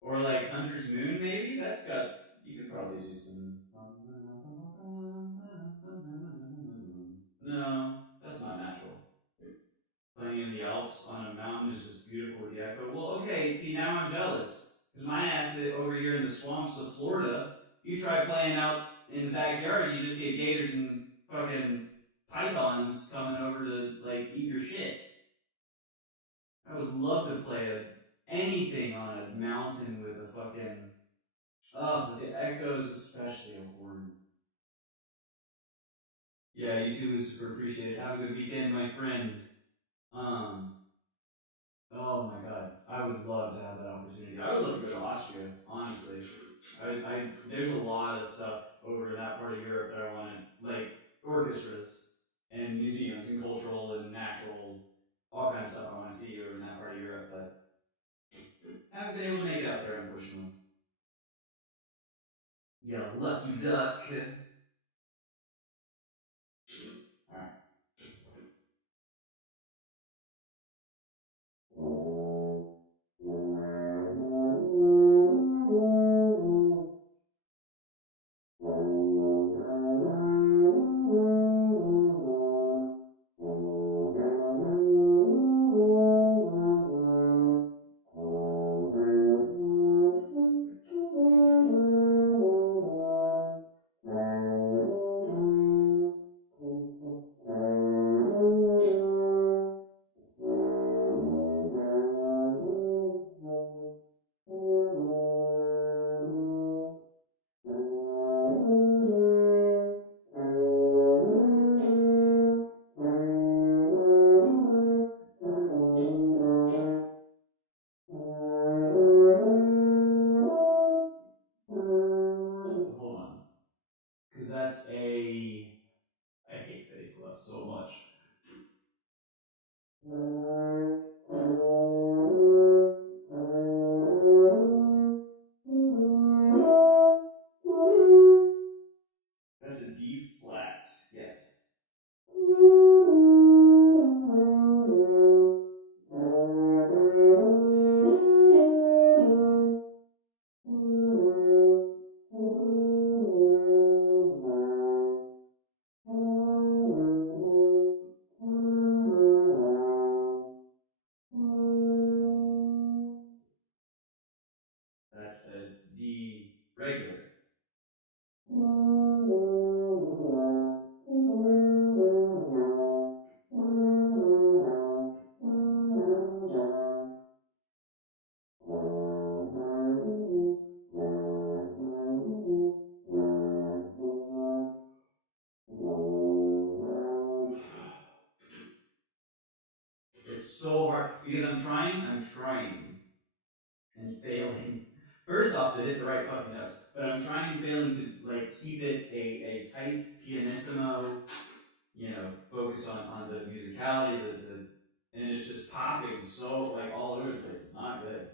Or like Hunter's Moon, maybe? That's got. You could probably do some. No, that's not natural. Playing in the Alps on a mountain is just beautiful with the echo. Well, okay, see, now I'm jealous. Because my ass over here in the swamps of Florida, you try playing out in the backyard, you just get gators and fucking pythons coming over to, like, eat your shit. I would love to play anything on a mountain with a fucking. Oh, with the echoes, especially a horn. Yeah, you too, Lucifer. Appreciate it. Have a good weekend, my friend. Um, oh my god, I would love to have that opportunity. I would love to go to Austria, honestly. There's a lot of stuff over in that part of Europe that I want to, like, orchestras and museums and cultural and natural, all kinds of stuff I want to see over in that part of Europe, but haven't been able to make it out there, unfortunately. You lucky duck. All right. left so much. That's a D flat. Yes. That's a D regular. It's so hard because I'm trying and failing. First off, to hit the right fucking notes, but I'm trying and failing to like keep it a tight pianissimo, focus on the musicality, the and it's just popping so like all over the place. It's not good.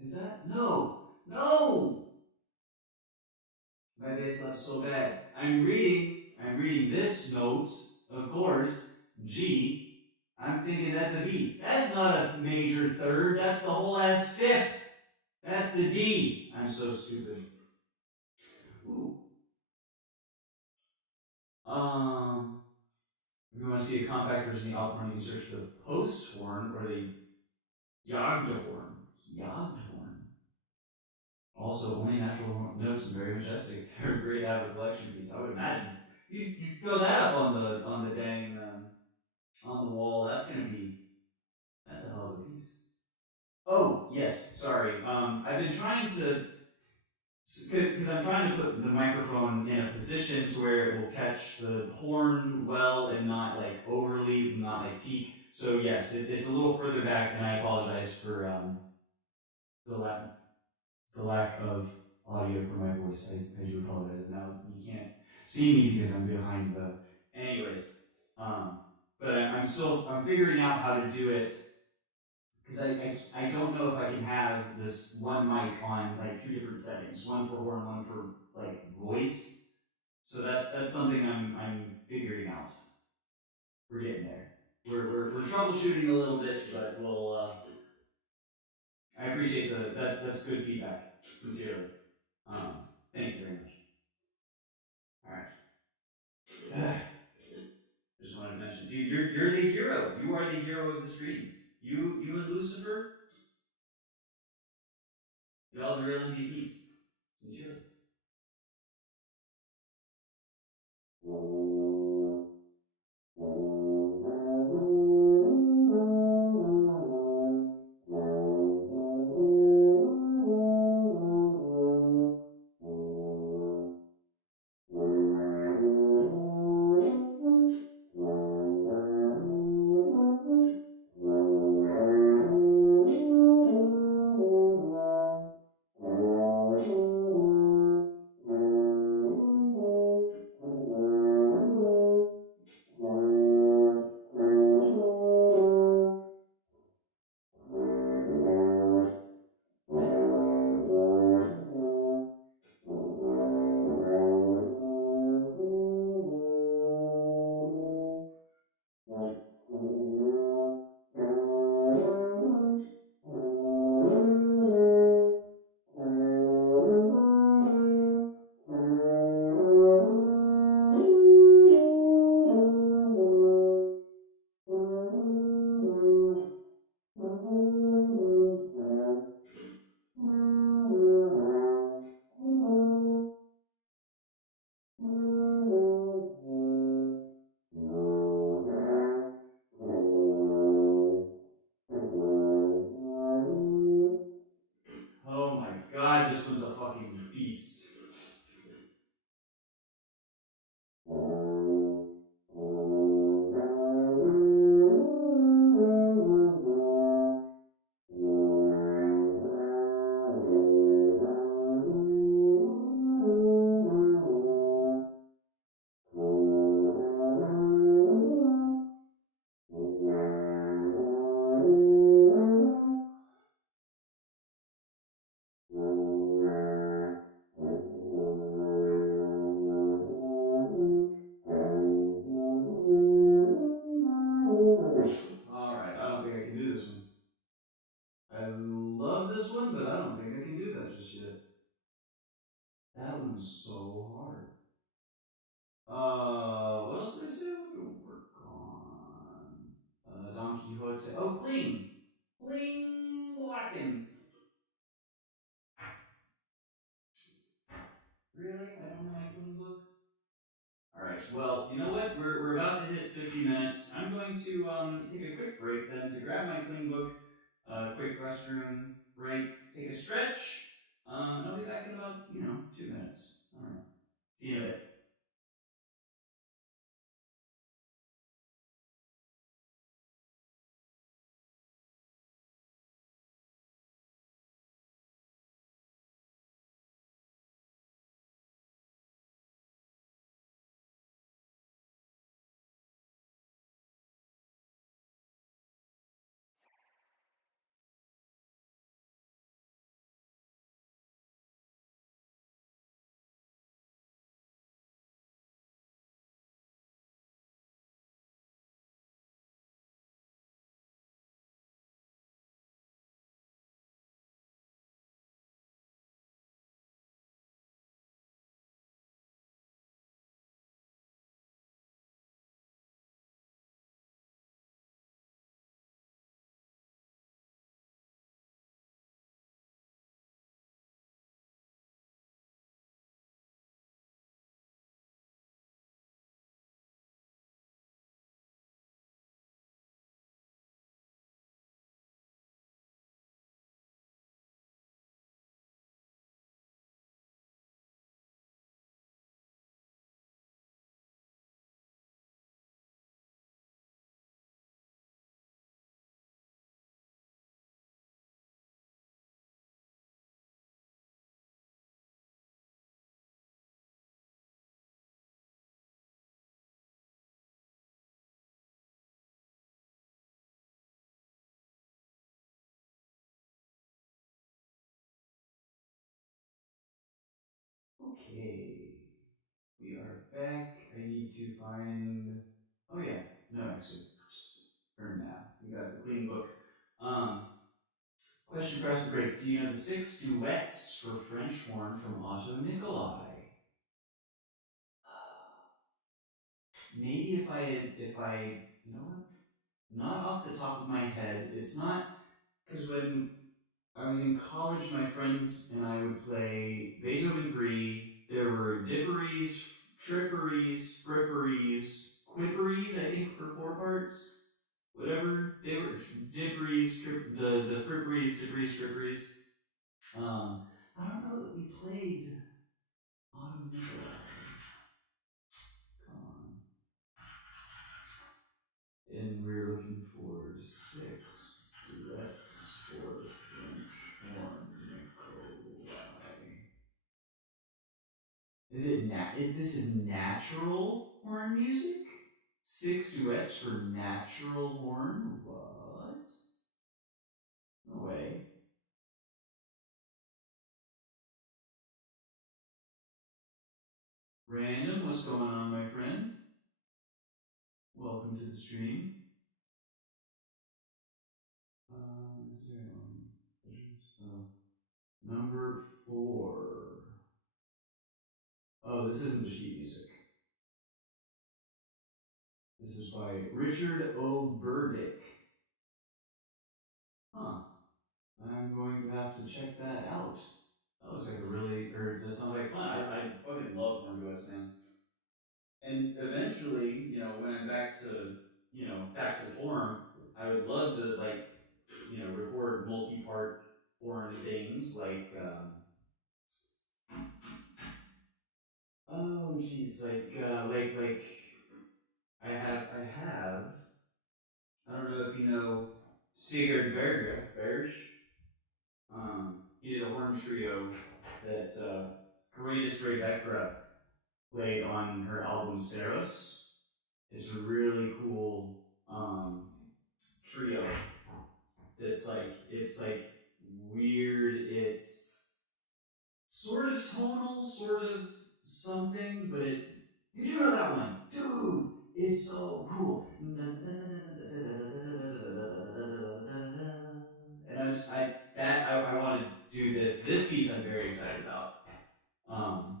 Is that no, no? My bass clef is so bad. I'm reading this note, of course, G. I'm thinking that's a B. That's not a major third. That's the whole ass fifth. That's the D. I'm so stupid. Ooh. If you want to see a compact version of the Alphorn, you can search the post horn or the Jagdhorn. Jagdhorn. Also, only natural notes and very majestic. They're a great to have a collection piece. I would imagine. You throw that up on the dang on the wall. That's a hell of a piece. Oh yes, sorry. I've been trying to because I'm trying to put the microphone in a position to where it will catch the horn well and not like overly, not like peak. So yes, it's a little further back, and I apologize for the lack the lack of audio for my voice. I do apologize. And now you can't see me because I'm behind the. Anyways, um, but I'm still I'm figuring out how to do it because I don't know if I can have this one mic on like two different settings, one for horn, one for like voice. So that's something I'm figuring out. We're getting there. We're troubleshooting a little bit, but we'll. I appreciate that's good feedback, sincerely. Thank you very much. All right. Just wanted to mention, dude, you're the hero. You are the hero of the stream. You and Lucifer, y'all the real MVPs. Sincerely. this one's a fucking beast. Alright, I don't think I can do this one. I love this one, but I don't think I can do that just yet. That one's so hard. What else did I say I wanted to work on? Don Quixote. Oh, Kling! Kling Blacken. Really? I don't have my Kling book? Alright, well, you know what? We're about to hit 50 minutes. I'm going to take a quick break then to grab my Kling book, quick restroom break, take a stretch, and I'll be back in about, 2 minutes. I don't know. See you in a bit. Okay. We are back. I need to find. Oh yeah, no, actually, just turn now. We got the Kling book. Um, question for after the break: do you know the 6 duets for French horn from Otto Nicolai? Maybe you know what? Not off the top of my head. It's not because when I was in college, my friends and I would play Beethoven 3. There were dipperies, tripperies, fripperies, quipperies, I think, for 4 parts. Whatever. They were dipperies, the fripperies, dipperies, tripperies. Um, I don't know that we played Auto Nicolai. Come on. And we're looking for 6 duets for French horn Nicolai. Is it this is natural horn music? 6 duets for natural horn? What? No way. Random, what's going on, my friend? Welcome to the stream. Necessary oh. Number 4. Oh, this isn't the sheet music. This is by Richard O. Burdick. Huh. I'm going to have to check that out. That looks like that sounds like fun. I fucking love horn duets, man. And eventually, when I'm back to form, I would love to, record multi-part horn things, like, Sigurd Berge. He did a horn trio that Greatest Rebecca played on her album Ceros. It's a really cool trio that's like it's like weird. It's sort of tonal, sort of something, but it you do know that one, dude. It's so cool. And I want to do this piece. I'm very excited about. Um,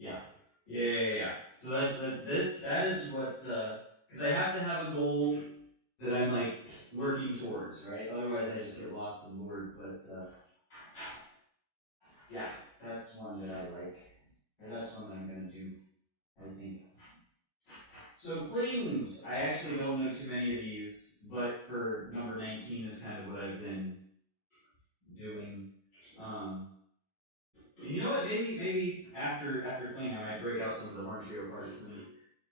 yeah, yeah. So that is what because I have to have a goal that I'm like working towards, right? Otherwise, I just get lost in Lord. But yeah, that's one that I like, or that's one that I'm gonna do. I think. So Klings, I actually don't know too many of these, but for number 19 is kind of what I've been doing. Um, and you know what? Maybe after Kling, I might break out some of the horn trio parts and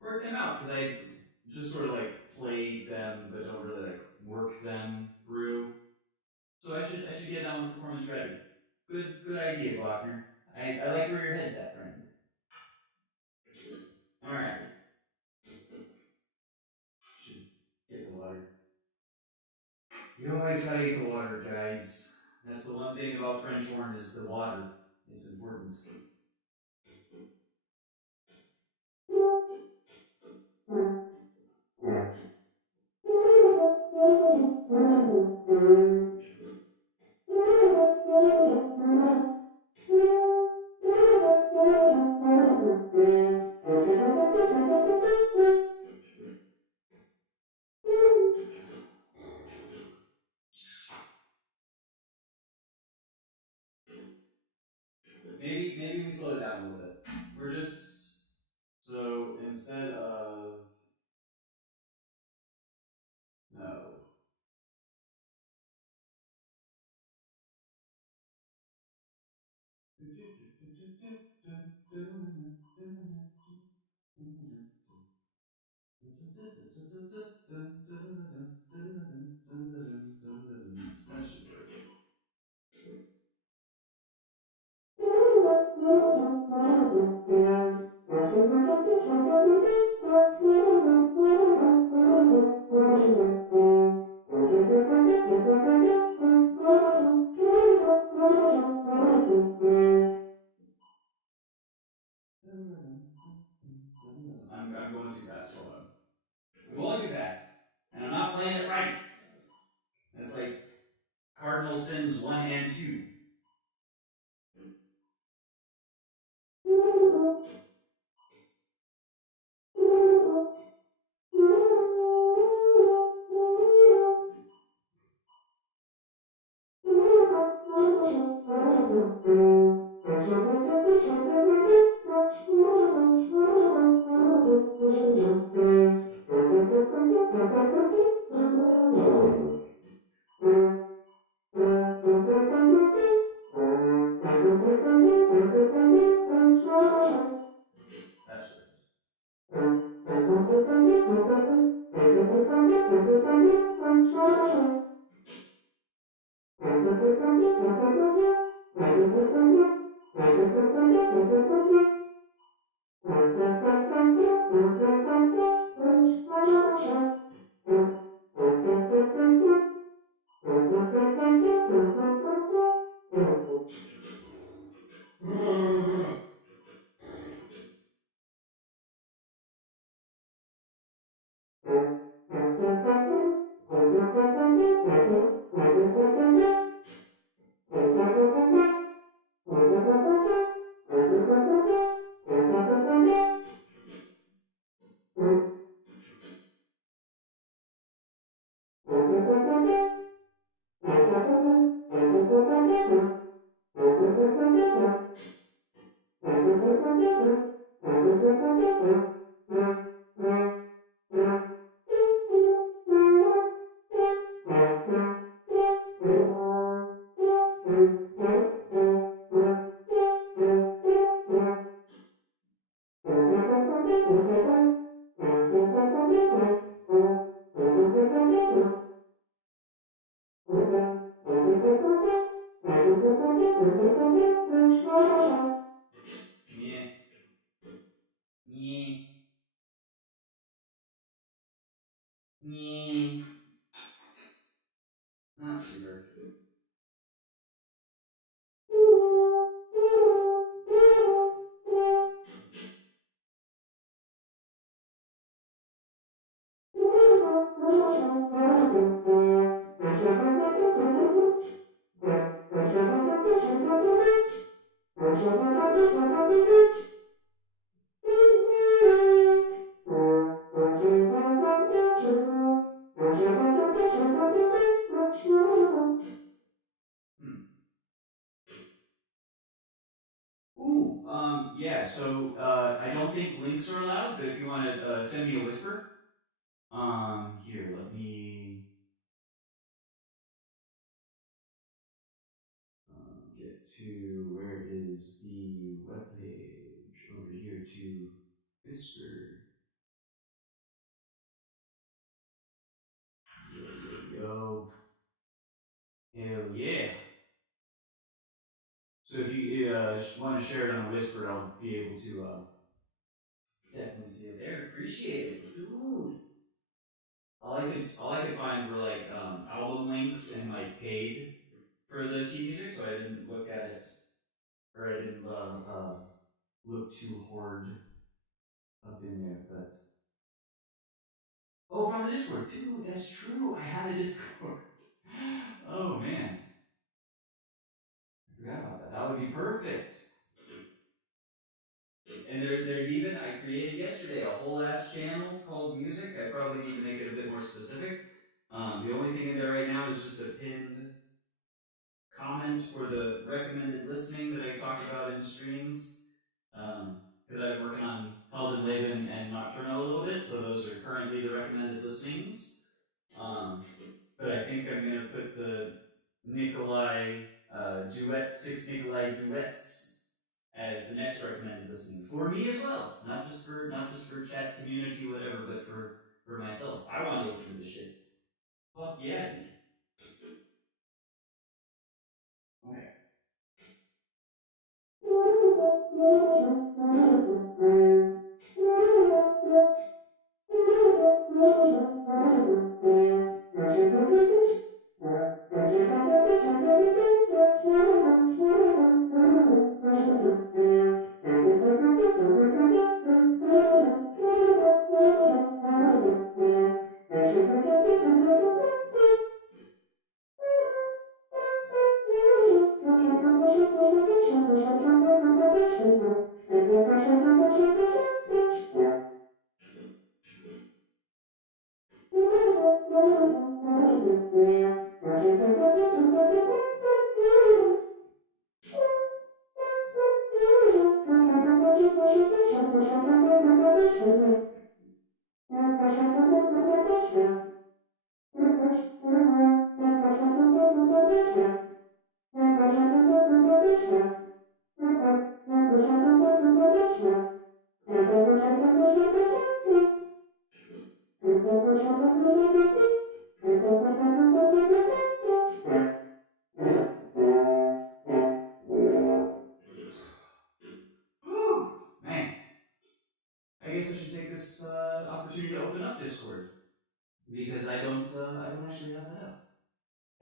work them out because I just sort of like play them, but don't really like work them through. So I should get that one performance ready. Good idea, Glockner. I like where your head's at, friend. All right, should get the water. You always gotta get the water, guys. That's the one thing about French horn is the water. It's important. Maybe we slow it down a little bit. We're just so instead of no. That should work. I'm going too fast. Hold on. I'm going too fast, and I'm not playing it right. It's like cardinal sins 1 and 2. That's what it is. Yeah. Yeah. Yeah. Not super. Hmm. Ooh, yeah, so, I don't think links are allowed, but if you want to, send me a whisper, here, let me, get to, where is the webpage? Over here to whisper. Yo, yo, yo. Hell yeah. So if you, want to share it on a whisper, I'll be able to, definitely see it there. Appreciate it. Dude. All I could find were like album links and like paid for the sheet music, so I didn't look at it, or I didn't look too hard up in there. But oh, from the Discord, dude, that's true. I have a Discord. Oh man, I forgot about that. That would be perfect. And there's even I created yesterday a whole ass channel called music. I probably need to make it a bit more specific. The only thing in there right now is just a pinned comment for the recommended listening that I talk about in streams. Because I've been working on Heldenleben and Nocturno a little bit, so those are currently the recommended listenings. Um, but I think I'm gonna put the Nikolai six Nikolai duets as the next recommended listening for me as well. Not just for chat community whatever, but for myself. I want to listen to this shit. Fuck yeah, dude. Okay. Whew, man. I guess I should take this opportunity to open up Discord because I don't actually have that up.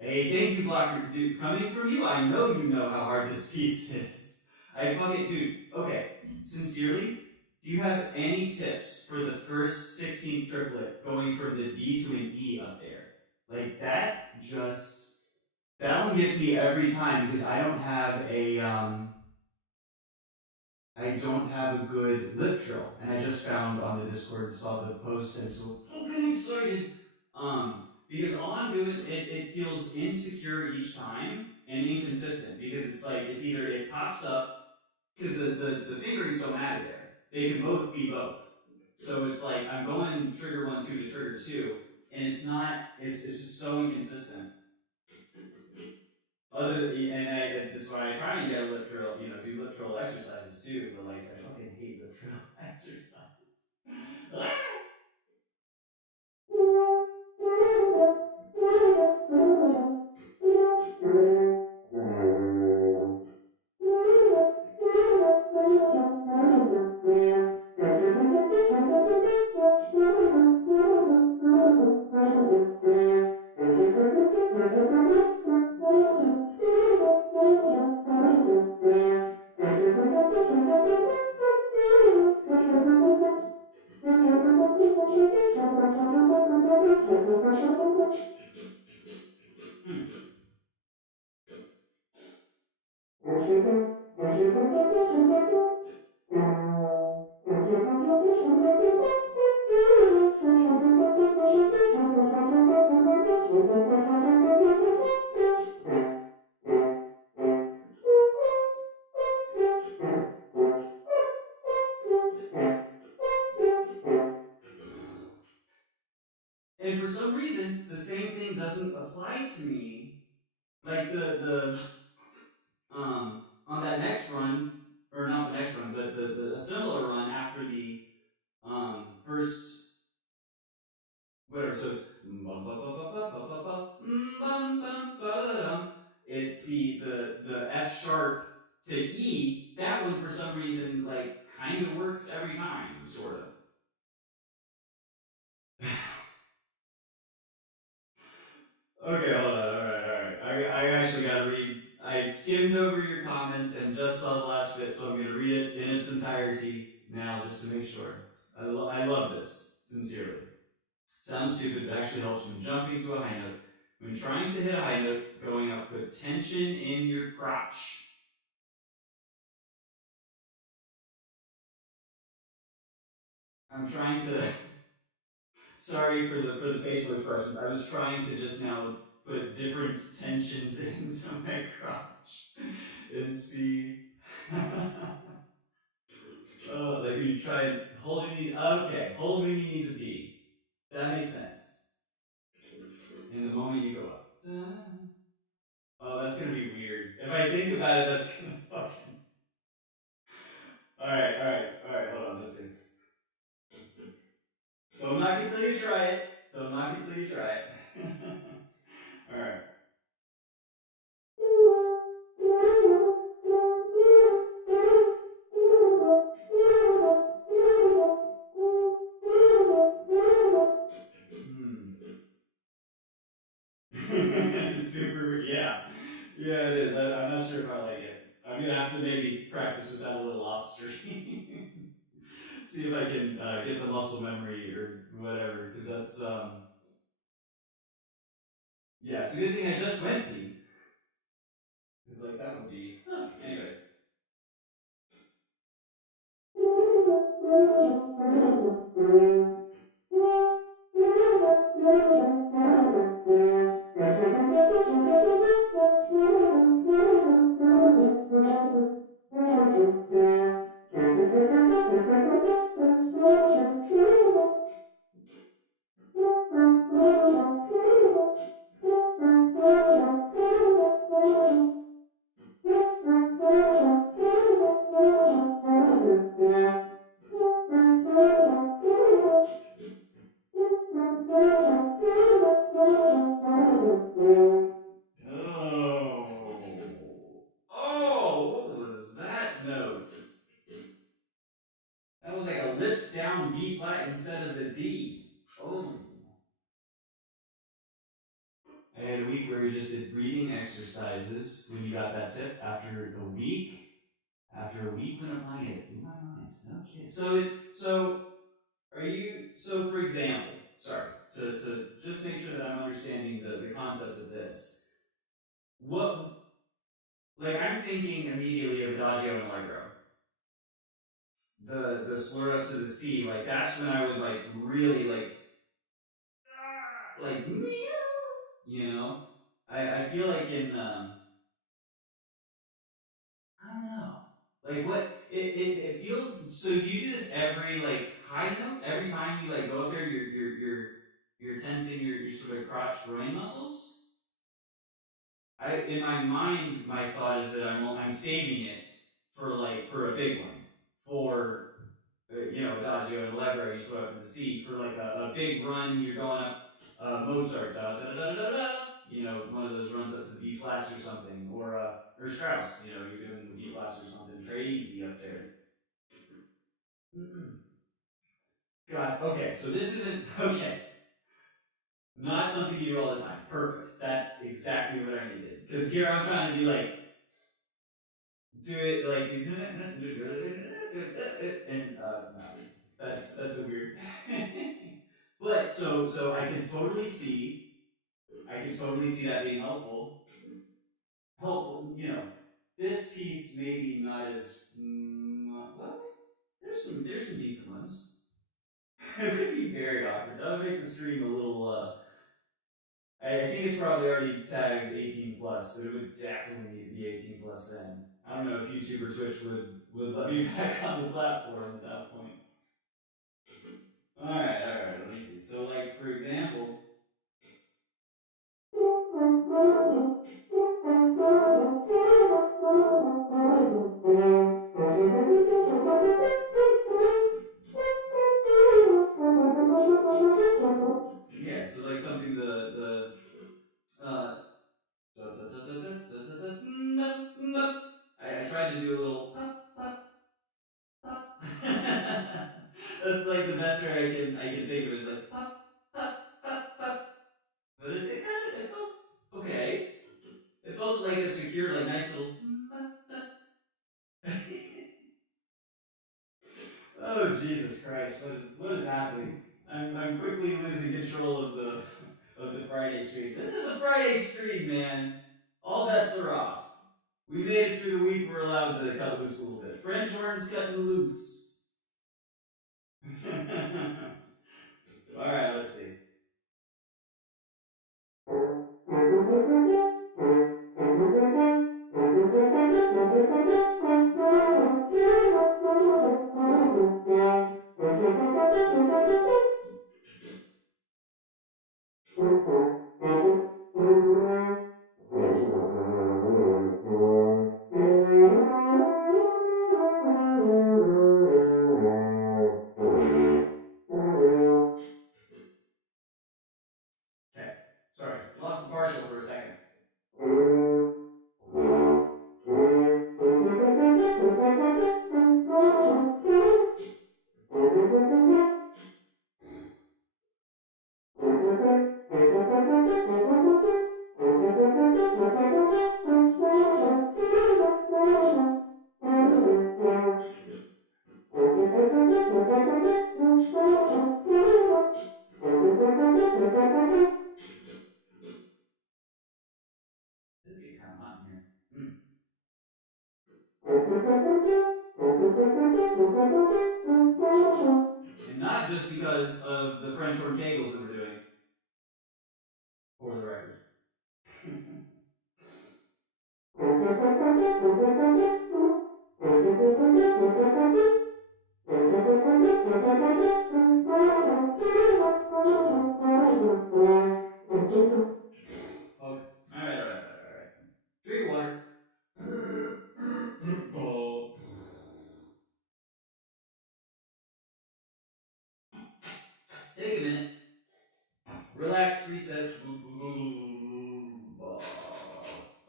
Hey, thank you, Blocker. Dude, coming from you, I know you know how hard this piece is. I fucking dude. Okay, sincerely, do you have any tips for the first 16th triplet going from the D to an E up there? Like that one gets me every time because I don't have a good lip trill, and I just found on the Discord, saw the post, and so fucking excited. Um, because all I'm doing, it feels insecure each time and inconsistent because it's like it's either it pops up because the fingerings don't matter there; they can both be both. So it's like I'm going trigger 1 2 to trigger 2, and it's not. It's just so inconsistent. This is why I try and get a lip drill, do lip drill exercises too. But like, I fucking hate lip drill exercises. Ah! And for some reason, the same thing doesn't apply to me. Like on that next run, or not the next run, but the a similar run after the first whatever. So it's it's the F sharp to E. That one for some reason like kind of works every time, sort of. Okay, hold on. All right, all right. I actually got to read. I skimmed over your comments and just saw the last bit, so I'm going to read it in its entirety now, just to make sure. I love this sincerely. Sounds stupid, but actually helps when jumping to a high note. When trying to hit a high note, going up, put tension in your crotch. I'm trying to. Sorry for the facial expressions. I was trying to just now put different tensions into my crotch and see. Like when you try hold when you okay, hold when you need to pee. That makes sense. In the moment you go up. Oh, that's gonna be weird. If I think about it, that's gonna fucking. All right, all right, all right. Hold on. Let's see. Don't knock it till you try it. Don't knock it till you try it. All right. Hmm. Super. Yeah. Yeah, it is. I'm not sure if I like it. I'm gonna have to maybe practice with that a little off stream. See if I can get the muscle memory or whatever, because that's yeah. It's a good thing I just went pee, because like that would be. Huh. Anyways. Oh. Oh, what was that note? That was like a lips down D flat instead of the D. Oh. I had a week where we just did breathing exercises when you got that tip. After a week when applying it, blew my mind. Okay. So are you so for example, sorry, to just make sure that I'm understanding the concept of this. What like I'm thinking immediately of Adagio and Allegro. The slur up to the C, like that's when I would like really like you know. I feel like in I don't know. Like what it feels so do you do this every like high note? Every time you like go up there you're tensing your sort of crotch groin muscles? I in my mind my thought is that I'm saving it for like for a big one. For you know, Adagio and Allegro, you slow up to the C for like a big run. You're going up Mozart, da da da da da da da. You know, one of those runs up to the B flats or something, or Strauss. You know, you're doing the B flats or something crazy up there. God, okay, so this isn't okay. Not something you do all the time. Perfect. That's exactly what I needed. Because here I'm trying to be like, do it like, and no, that's a weird. But so I could totally see that being helpful. Helpful, you know. this piece maybe not as well. There's some decent ones. It would be very awkward. That would make the stream a little. I think it's probably already tagged 18 plus, but it would definitely be 18 plus then. I don't know if YouTube or Twitch would let me back on the platform at that point. All right. Let me see. So, like for example. Yeah, so like something uh I tried to do a little that's like the best way I can think of is like but it kind of it felt okay. It felt like a secure, like nice little. Oh Jesus Christ! What is happening? I'm quickly losing control of the Friday stream. This is the Friday stream, man. All bets are off. We made it through the week. We're allowed to cut loose a little bit. French horns cutting loose. All right, let's see. Okay, sorry, lost the partial for a second. This is getting kind of hot in here. And not just because of the French horn kegels that we're doing, for the record. Okay. All right. Drink water. Oh. Take a minute. Relax, reset.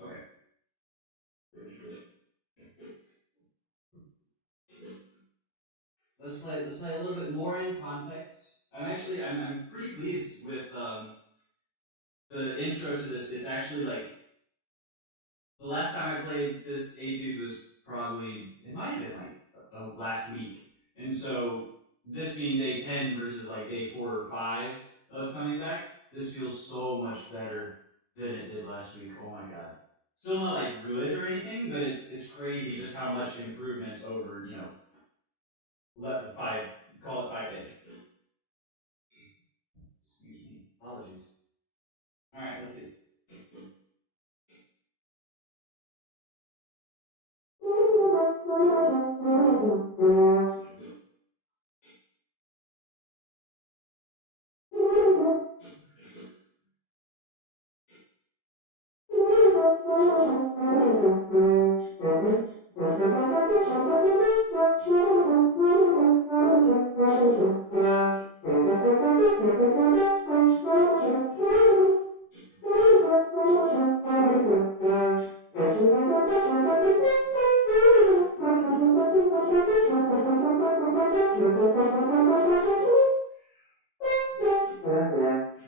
Okay. Let's play a little bit more in context. I'm pretty pleased with the intro to this. It's actually like the last time I played this etude was probably it might have been like last week, and so this being day 10 versus like day 4 or 5 of coming back, this feels so much better than it did last week. Oh my god! Still not like good or anything, but it's crazy just how much improvement over 5 call it 5 days. Excuse me, apologies. All right, let's see.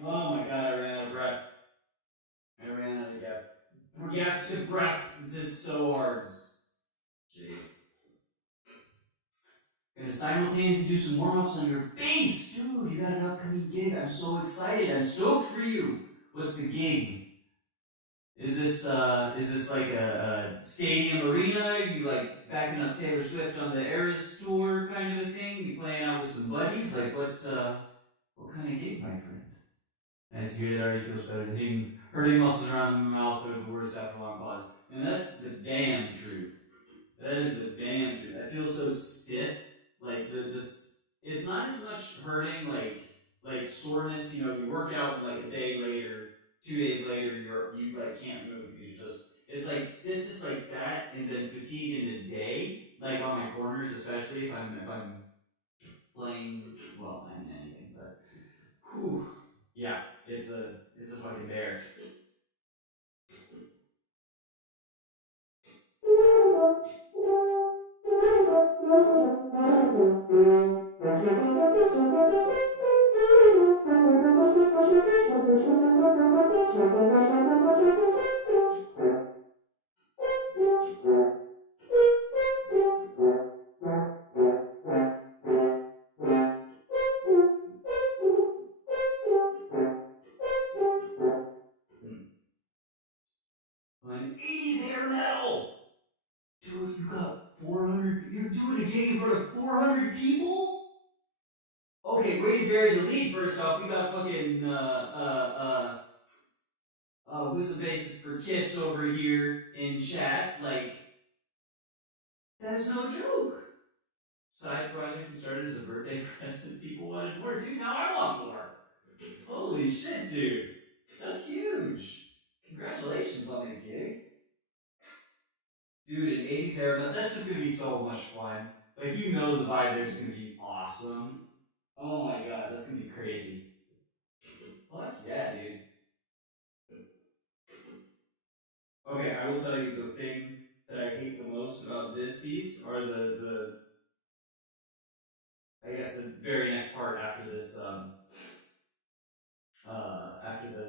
Oh my god, I ran out of breath. Breath. It's so hard. Jeez. Gonna simultaneously do some warm-ups on your bass. Dude, you got an upcoming gig. I'm so excited. I'm stoked for you. What's the gig? is this like a stadium arena? Are you like backing up Taylor Swift on the Eras tour kind of a thing? You playing out with some buddies? Like what kind of gig, my friend? Nice to hear that already feels better. The hurting muscles around the mouth are the worst after a long pause. And that's the damn truth. That is the damn truth. I feel so stiff. Like this, it's not as much hurting like soreness. You know, you work out and like a day later, 2 days later, you like can't move. You just it's like stiffness like that, and then fatigue in the day, like on my corners, especially if I'm playing. Well, I mean anything, but whew, yeah, it's a fucking bear. Hmm. An 80s hair metal. Dude, you got 400. You're doing a gig in front of 400 people? Okay, way to bury the lead. First off, we got fucking who's the bassist for Kiss over here in chat? Like, that's no joke. Side project we started as a birthday present. People wanted more, dude. Now I want more. Holy shit, dude. That's huge. Congratulations on the gig, dude. An 80s hair metal. That's just gonna be so much fun. Like, you know, the vibe there is gonna be awesome. Oh my god, that's gonna be crazy. Fuck yeah, dude. Okay, I will tell you the thing that I hate the most about this piece are the I guess the very next part after this after the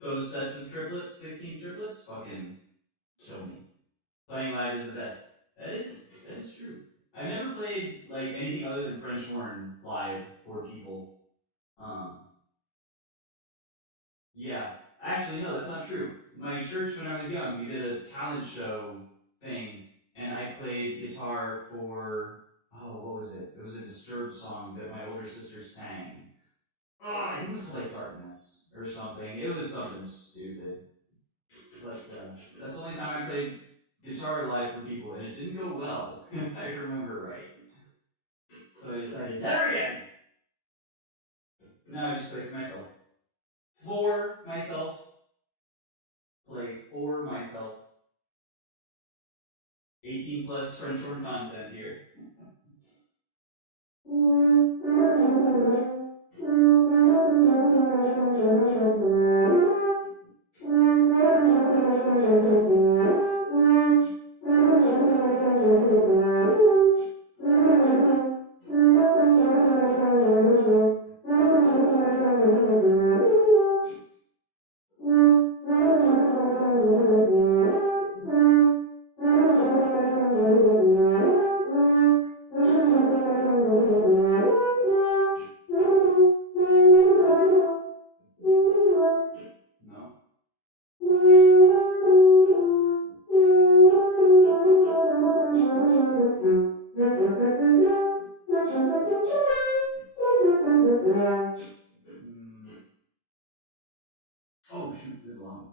those sets of triplets, 16 triplets, fucking kill me. Playing live is the best. That is true. I've never played like anything other than French horn live for people. Um, yeah. Actually, no, that's not true. My church, when I was young, we did a talent show thing, and I played guitar for oh, what was it? It was a Disturbed song that my older sister sang. Oh, I think it was called like Darkness or something. It was something stupid, but that's the only time I played guitar live for people, and it didn't go well, if I remember right. So I decided never again. Now I just play for myself. For myself. Play for myself. 18 plus French horn content here. No? Mm. Oh, shoot, this is a long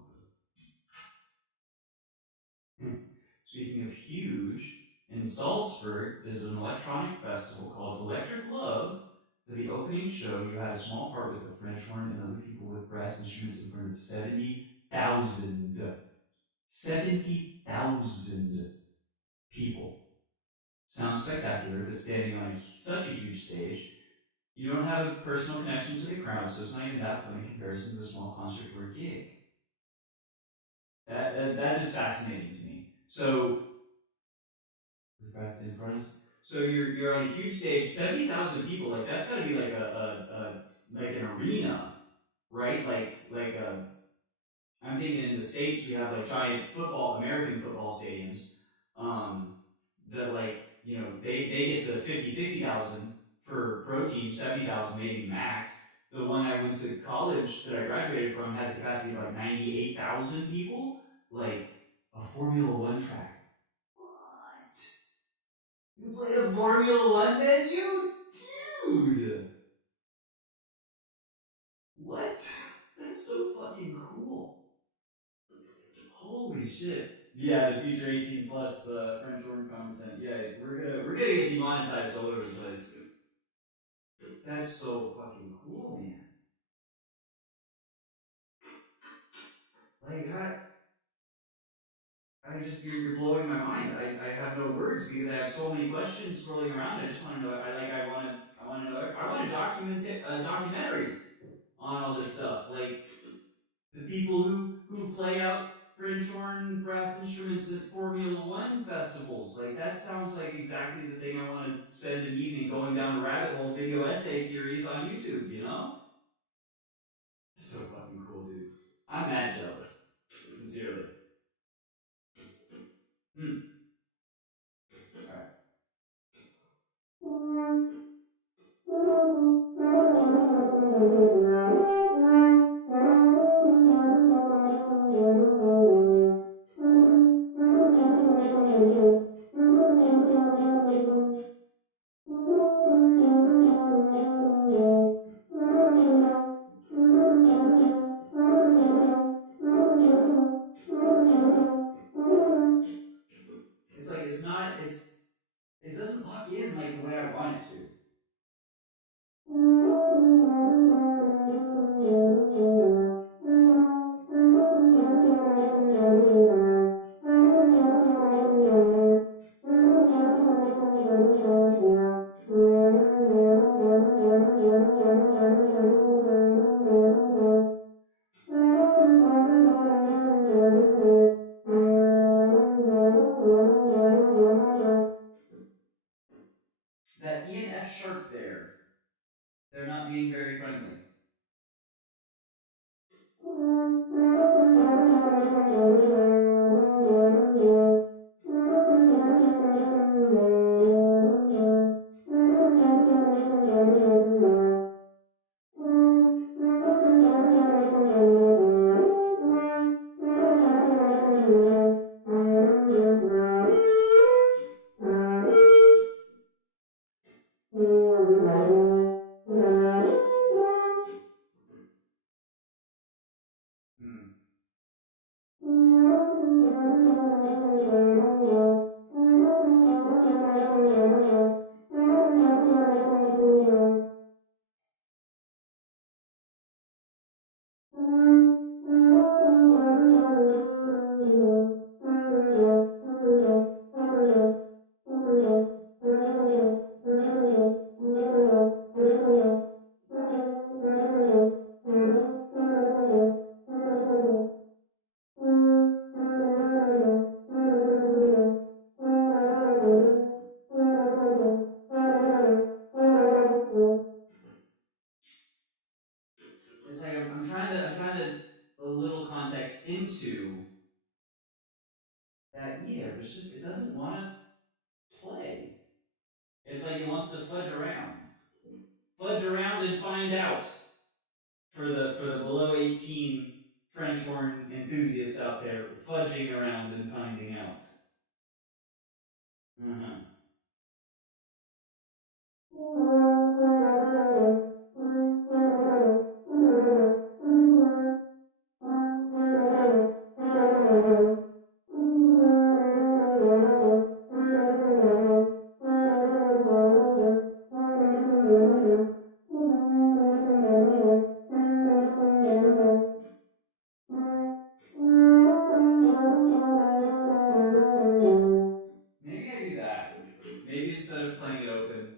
one. Speaking of huge, in Salzburg, there's an electronic festival called Electric Love. For the opening show, you had a small part with the French horn and other people with brass instruments in front of 70,000. 70,000 people. Sounds spectacular, but standing on such a huge stage, you don't have a personal connection to the crowd, so it's not even that fun in comparison to a small concert or a gig. That is fascinating to me. So with brass in front of, so you're on a huge stage, 70,000 people. Like that's got to be like a like an arena, right? Like a I'm thinking in the States we have like giant football American football stadiums, that like they get to 50, 60,000 per pro team, 70,000 maybe max. The one I went to college that I graduated from has a capacity of like 98,000 people. Like a Formula One track. What? You played a Formula One venue? Dude! What? That's so fucking cool. Holy shit. Yeah, the future 18 plus French horn content. Yeah, we're gonna get demonetized all over the place. That's so fucking cool, man. Like I just you're blowing my mind. I have no words because I have so many questions swirling around. I just want to know. I want to know. I want a documentary on all this stuff. Like the people who play out French horn brass instruments at Formula One festivals. Like that sounds like exactly the thing I want to spend an evening going down a rabbit hole video essay series on YouTube. You know, it's so fucking cool, dude. I'm mad jealous, sincerely. Hmm. All right. It's like it's not. It doesn't lock in like the way I want it to. That E and F sharp there, they're not being very friendly. Hmm. It's like I'm trying to a little context into that E there, but it doesn't want to play. It's like it wants to fudge around and find out for the below 18 French horn enthusiasts out there, fudging around and finding out. Uh-huh. Maybe I do that. Maybe instead of playing it open,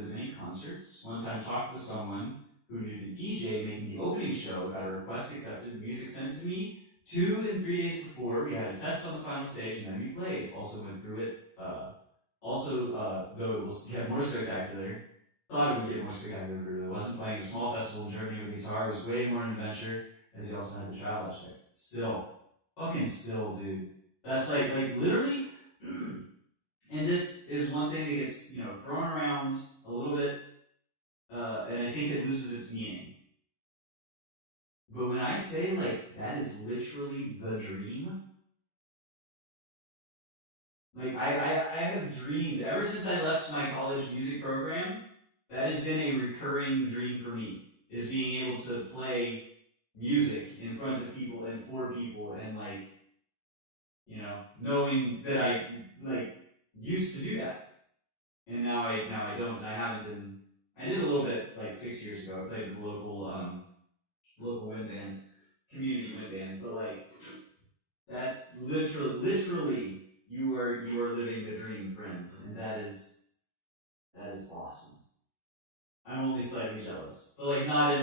visit many concerts. One time talked with someone who knew the DJ making the opening show, got a request accepted, music sent to me. 2 and 3 days before, we had a test on the final stage, and then we played. Also went through it. Though it will get more spectacular, thought it would get more spectacular, but it really wasn't. Playing a small festival in Germany with a guitar was way more an adventure, as he also had the travel aspect. Still, fucking still, dude. That's like literally. And this is one thing that gets thrown around a little bit, and I think it loses its meaning. But when I say like that is literally the dream, like I have dreamed ever since I left my college music program. That has been a recurring dream for me, is being able to play music in front of people and for people, and like knowing that I like used to do that, and now I don't, and I haven't. And I did a little bit like 6 years ago. I played with a local wind band, community wind band, but like that's literally you are living the dream, friend, and that is awesome. I'm only slightly jealous, but like not in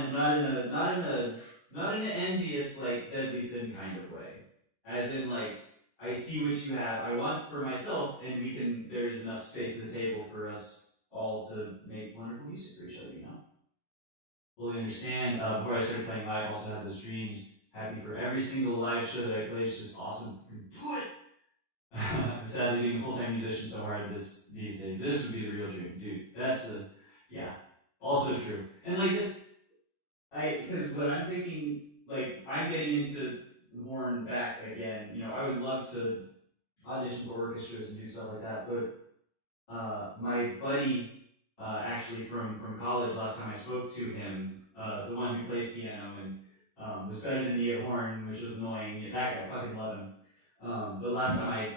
an envious like deadly sin kind of way, as in like I see what you have, I want for myself, and there is enough space at the table for us all to make wonderful music for each other. Fully understand. Before I started playing live, also had those dreams. Happy for every single live show that I play. It's just awesome. Do it. Sadly, being a full-time musician so hard these days. This would be the real dream, dude. Yeah, also true. And like this, because what I'm thinking, like I'm getting into horn back again. I would love to audition for orchestras and do stuff like that. But my buddy, actually from college, last time I spoke to him, the one who plays piano and was better than me at horn, which was annoying. Yeah, that guy, fucking love him. But last time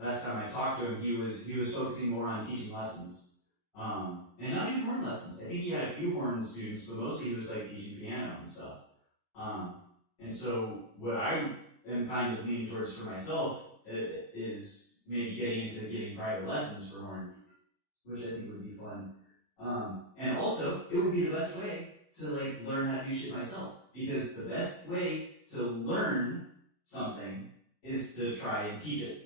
I talked to him, he was focusing more on teaching lessons, and not even horn lessons. I think he had a few horn students, but mostly he was like teaching piano and stuff. Um, and so what I am kind of leaning towards for myself is maybe getting into giving private lessons for horn, which I think would be fun. And also, it would be the best way to like learn how to do shit myself, because the best way to learn something is to try and teach it.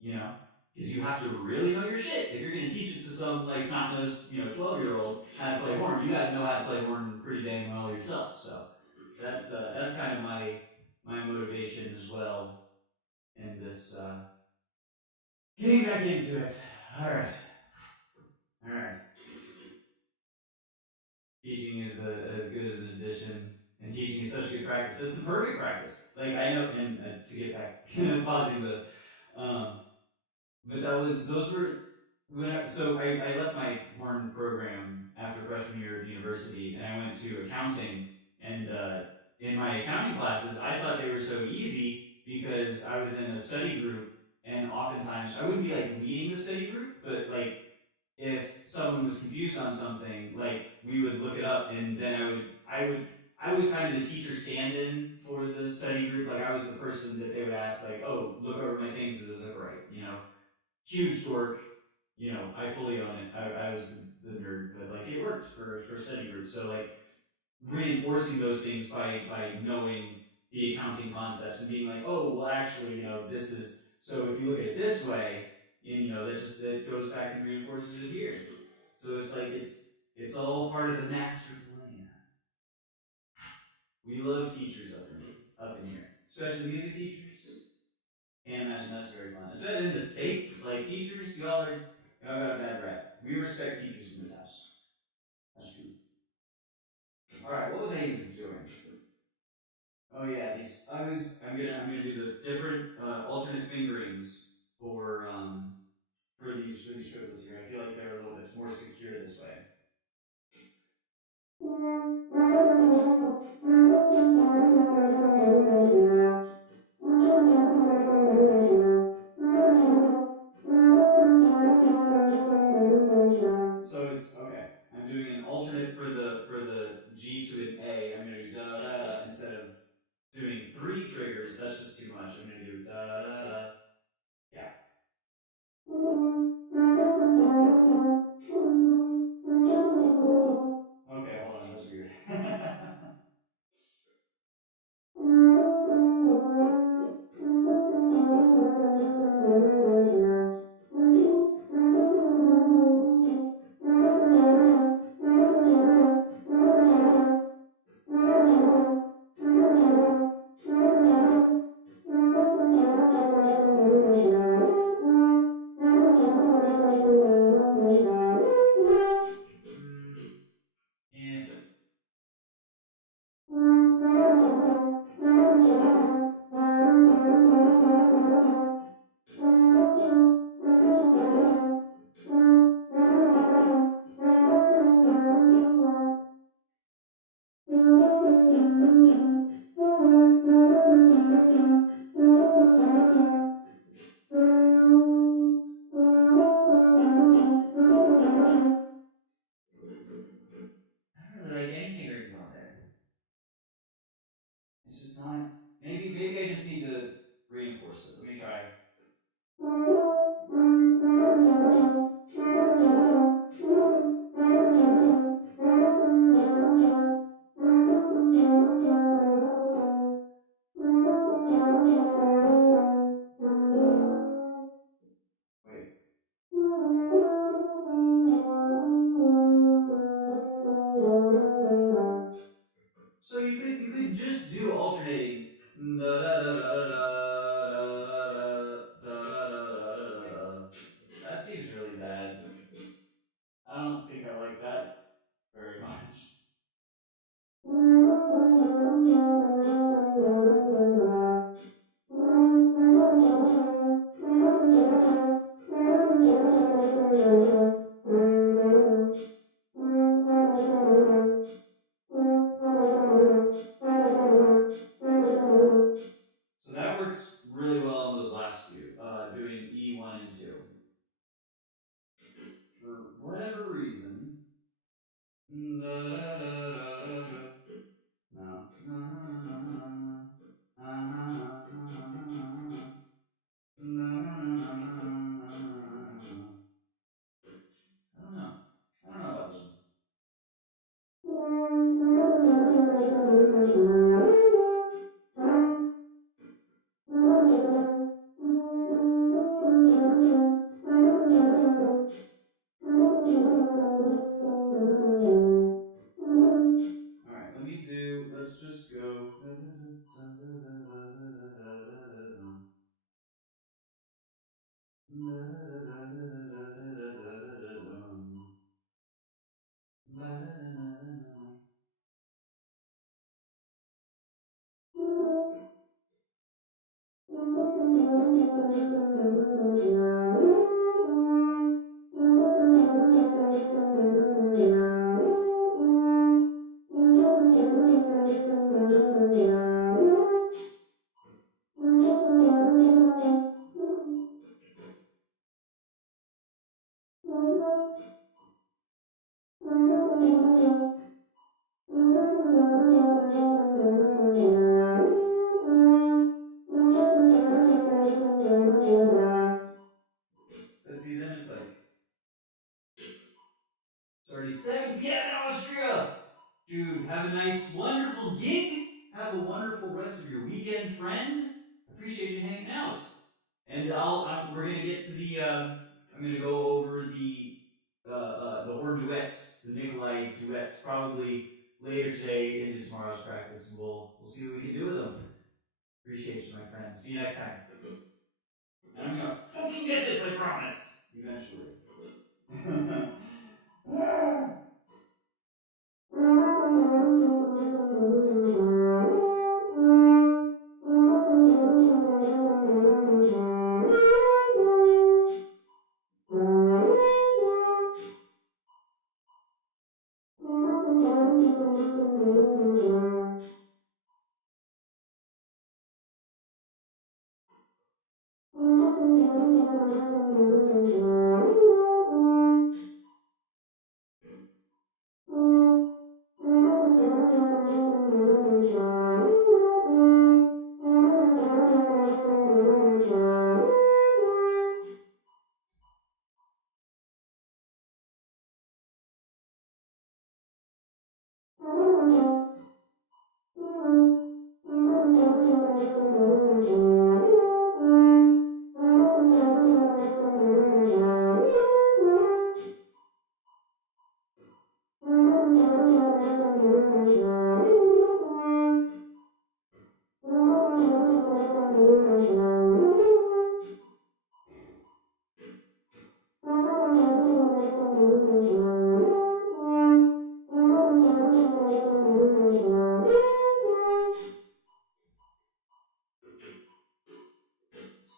You know, because you have to really know your shit. If you're going to teach it to some like snot-nosed 12-year-old how to play horn, you got to know how to play horn pretty dang well yourself. So that's kind of my motivation as well in this. Getting back into it. All right, all right. Teaching is as good as an addition, and teaching is such good practice. It's the perfect practice. Like I know, and to get back, pausing um, but those were I left my horn program after freshman year of university, and I went to accounting. And in my accounting classes, I thought they were so easy because I was in a study group, and oftentimes I wouldn't be like leading the study group, but like if someone was confused on something, like we would look it up, and then I was kind of the teacher stand-in for the study group. Like I was the person that they would ask, like, "Oh, look over my things. Does this look right?" Huge dork. I fully own it. I was the nerd, but like it worked for study groups. So like reinforcing those things by knowing the accounting concepts and being like, oh, well, actually, this is so if you look at it this way, and that goes back and reinforces it here. So it's like it's all part of the master plan. We love teachers up in here, especially music teachers. Can't imagine that's very fun. Especially in the States, like teachers, y'all got a bad rep. We respect teachers in this house. That's true. All right, what was I even doing? Oh yeah, I'm gonna do the different alternate fingerings for these triplets here. I feel like they're a little bit more secure this way. So it's okay. I'm doing an alternate for the G to an A. I'm gonna do da da da instead of doing 3 triggers. That's just too much. I'm gonna do da da da. Yeah. think I like that very much. So that works really well on those last few, doing E1 and 2. For whatever reason. No. No. I don't know. I don't know about this one. Alright, let's just go. But see, then it's like, it's already 7 p.m. in Austria! Dude, have a nice, wonderful gig! Have a wonderful rest of your weekend, friend. I appreciate you hanging out. And we're gonna get to the, I'm gonna go over the horn duets, the Nikolai duets, probably later today into tomorrow's practice, and we'll see what we can do with them. Appreciate you, my friend. See you next time. And I'm gonna fucking get this, I promise! Eventually.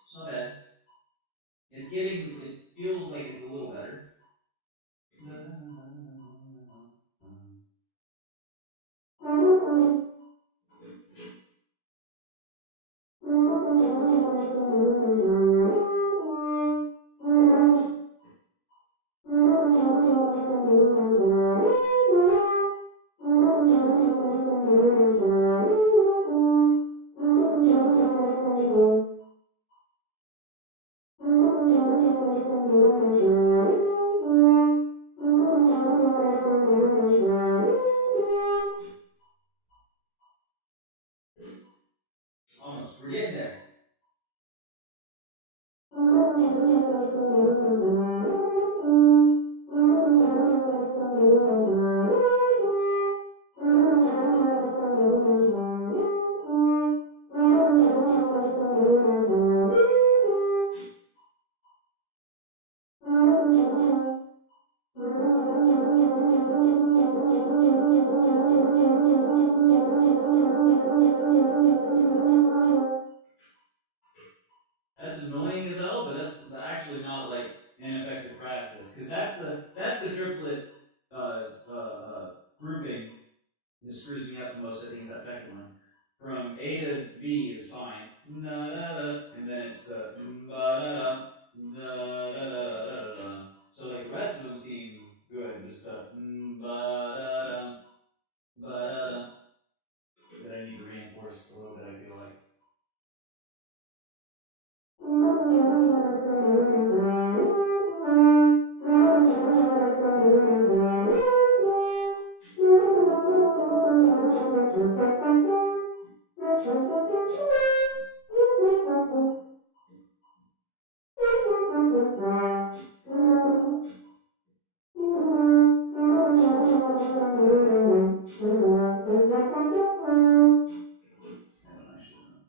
It's not bad. It feels like it's a little better. grouping that screws me up the most, I think, is that second one. From A to B is fine. Da da da, and then it's the ba da da da da da da da da da. So like the rest of them seem good. Just the ba da da ba da da that I need to reinforce a little bit. I feel like. I don't actually know.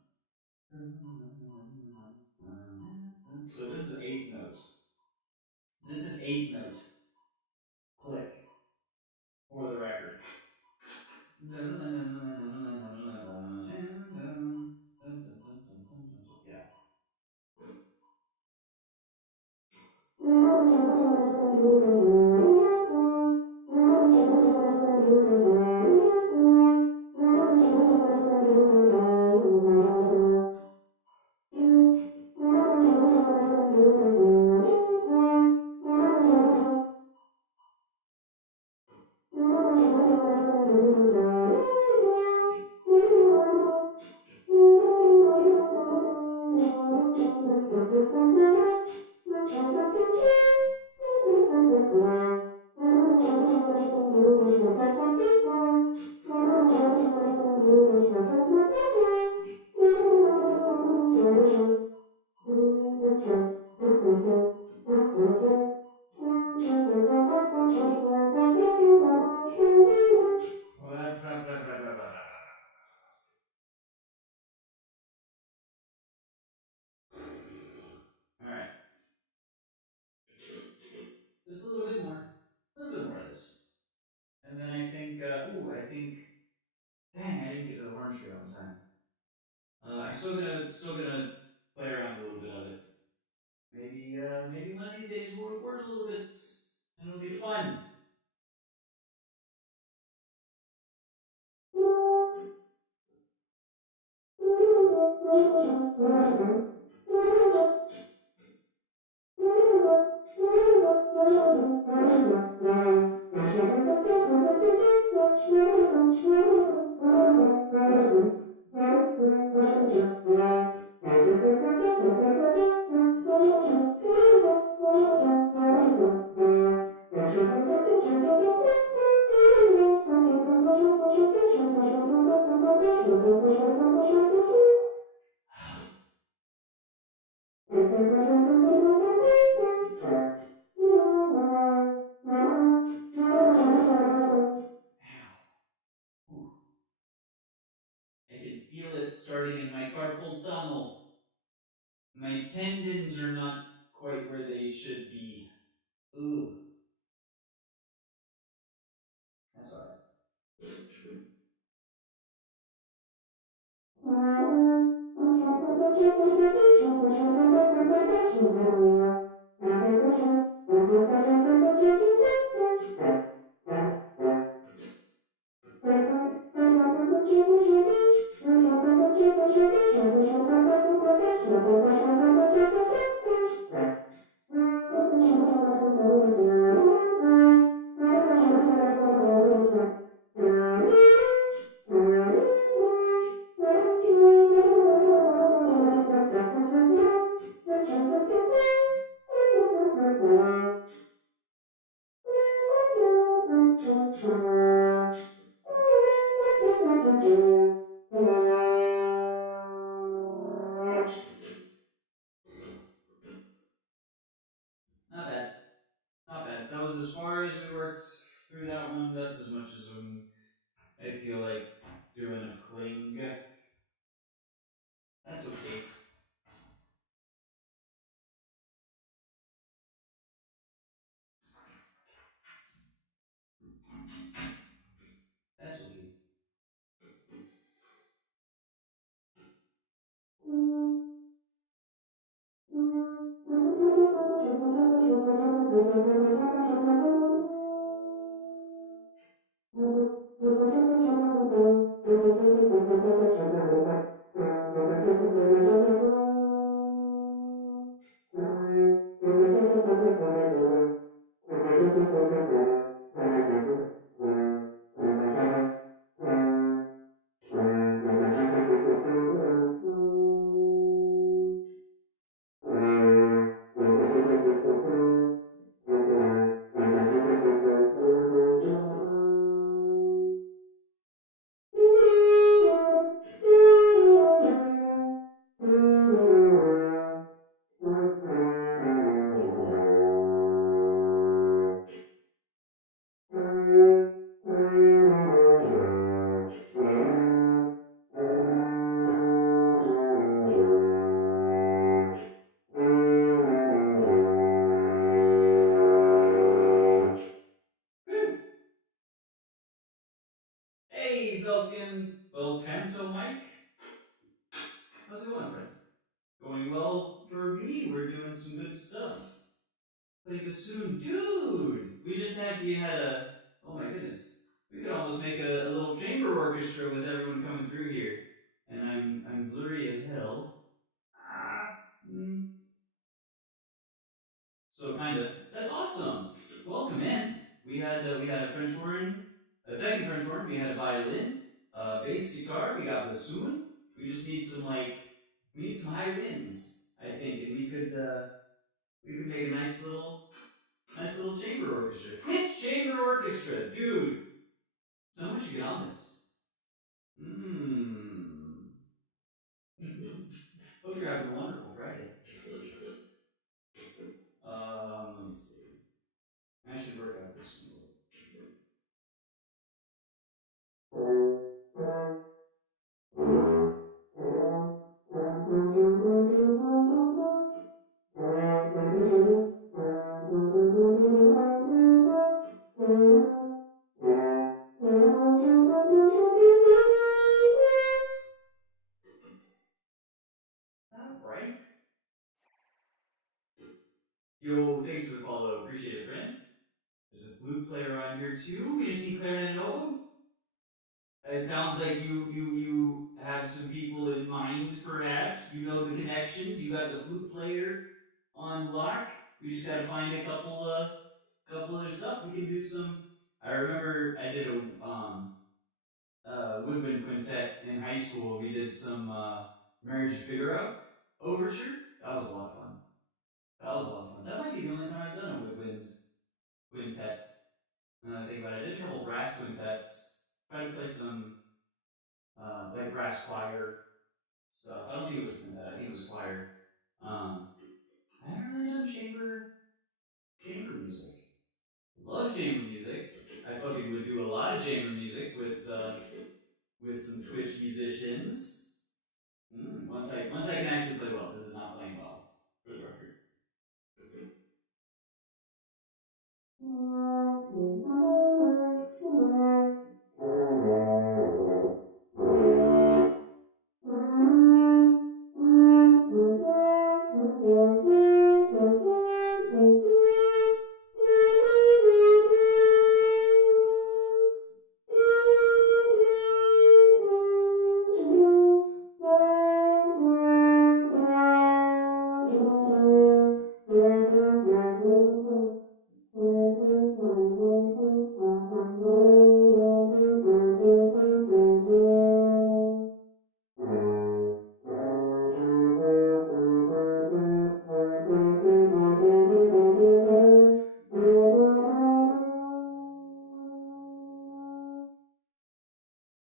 So this is eighth note. This is eighth note. Click for the record. Yeah. All right. Just a little bit more. A little bit more of this. And then I think, I think, dang, I didn't get to the horn string on time. I'm still gonna play around a little bit of it. Maybe one of these days we'll record a little bit, and it'll be fun. Ow. I can feel it starting in my carpal tunnel. My tendons are not quite where they should be. Ooh. That's alright. Not bad. Not bad. That was as far as we worked through that one. That's as much as I feel like doing of Kling. That's okay. That's okay. Hey, Belcanto Mike. How's it going, friend? Going well for me. We're doing some good stuff. Play bassoon, dude. We had a. Oh my goodness. We could almost make a little chamber orchestra with everyone coming through here. And I'm blurry as hell. Ah. Mm. So kinda. That's awesome. Welcome in. We had a French horn, a second French horn. We had a violin, a bass guitar. We got bassoon. We just need we need some high winds, I think, and we could make a nice little chamber orchestra. Twitch chamber orchestra, dude. Someone should get on this. Mmm. Hope you're having a wonderful Friday. Let me see. I should work out this one a little. All right. Yo, thanks for the follow. Appreciate it, friend. There's a flute player on here too. We just need clarinet and oboe. It sounds like you have some people in mind, perhaps. You know the connections. You got the flute player on lock. We just got to find a couple other stuff. We can do some. I remember I did a woodwind quintet in high school. We did some Marriage of Figaro overture. That was a lot of fun. That was a lot of fun. That might be the only time I've done a woodwind quintet. Now that I think about it, I did a couple brass quintets. Tried to play some like brass choir stuff. I don't think it was a quintet. I think it was choir. Um, I haven't really done chamber music. Love chamber music. I fucking would do a lot of chamber music with some Twitch musicians. Once I can actually play well. This is not playing well, for the record.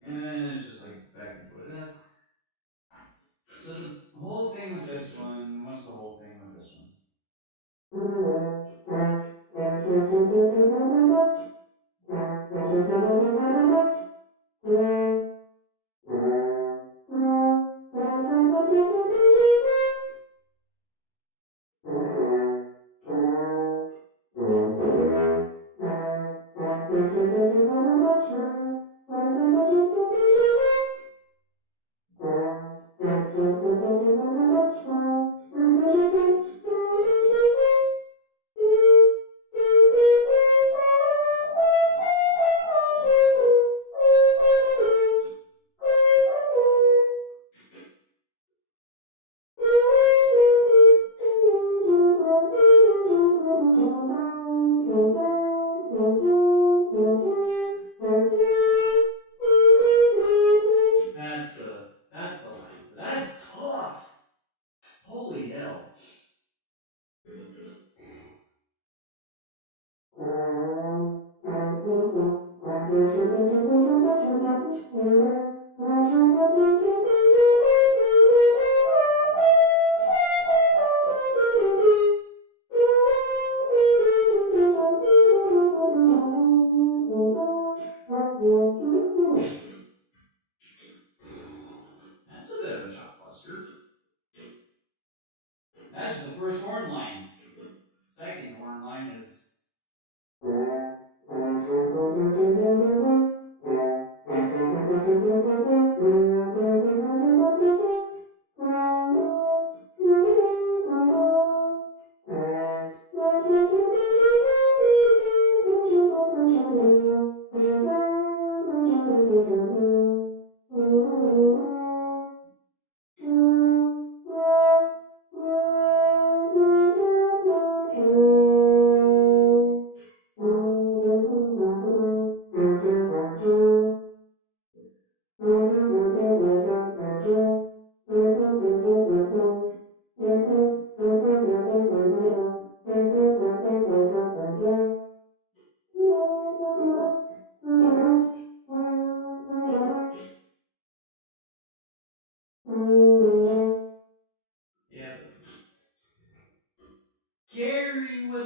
And then it's just like back and forth. And that's so the whole thing with this one. What's the whole thing with this one?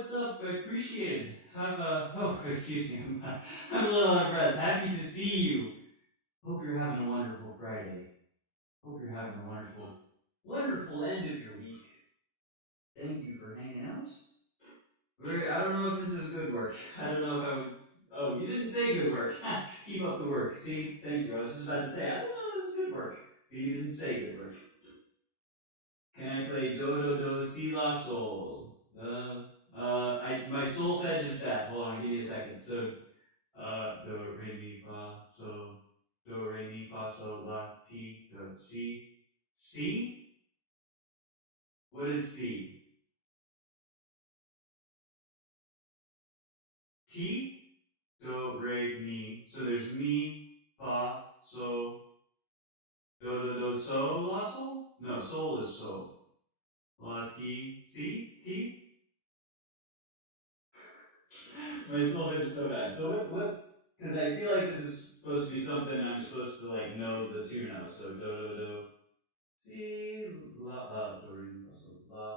what's up? I appreciate it. Have a oh, excuse me, I'm a little out of breath. Happy to see you. Hope you're having a wonderful Friday. Hope you're having a wonderful end of your week. Thank you for hanging out. I don't know if this is good work. I don't know how. Oh, you didn't say good work. Keep up the work. See, thank you. I was just about to say I don't know if this is good work, but you didn't say good work. Can I play do do do si la sol? My solfege is bad. Hold on, give me a second. So, do re mi fa so, do re mi fa so la ti do si. Si? What is si? Ti? Do re mi. So there's mi fa so do do do so la sol. No, sol is so. La ti si ti. My solfege is so bad. So what's because I feel like this is supposed to be something I'm supposed to like know the tune of. So do do do si la do re mi fa sol la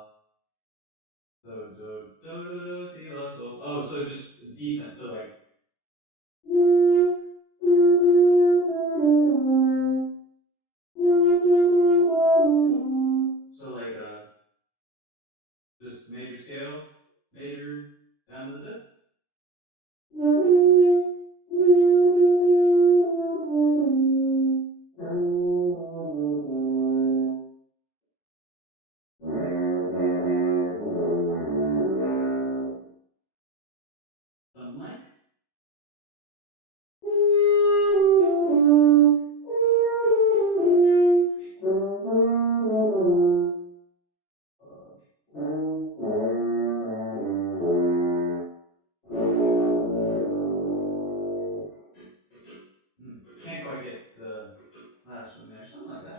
do do do do do si la sol. Oh, so just decent. So like so like just major scale, major down to the fifth. Something like. Can't quite get the last one there. Something like that.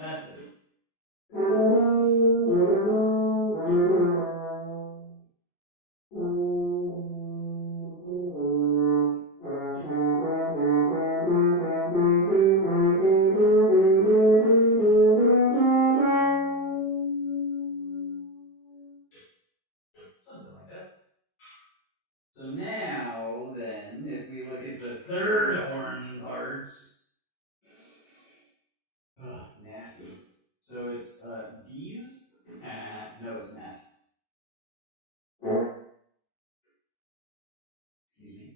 That's it. Something like that. So now, then, if we look at the third horn part, ugh, nasty. So it's D's. No, it's an F. Excuse me.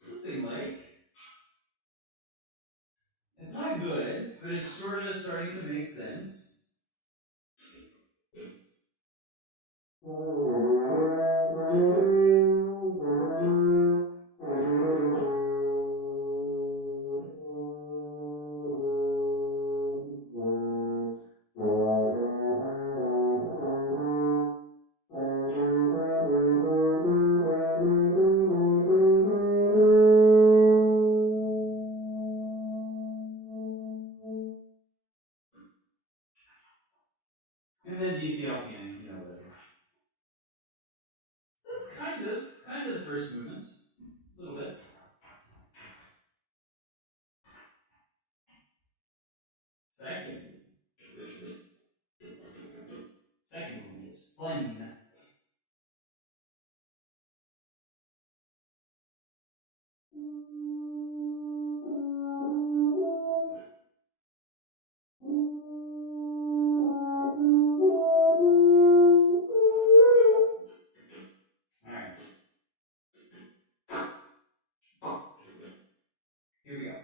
Something like. It's not good, but it's sort of starting to make sense. kind of the first movement, a little bit. Second movement is fun. All right, here we go.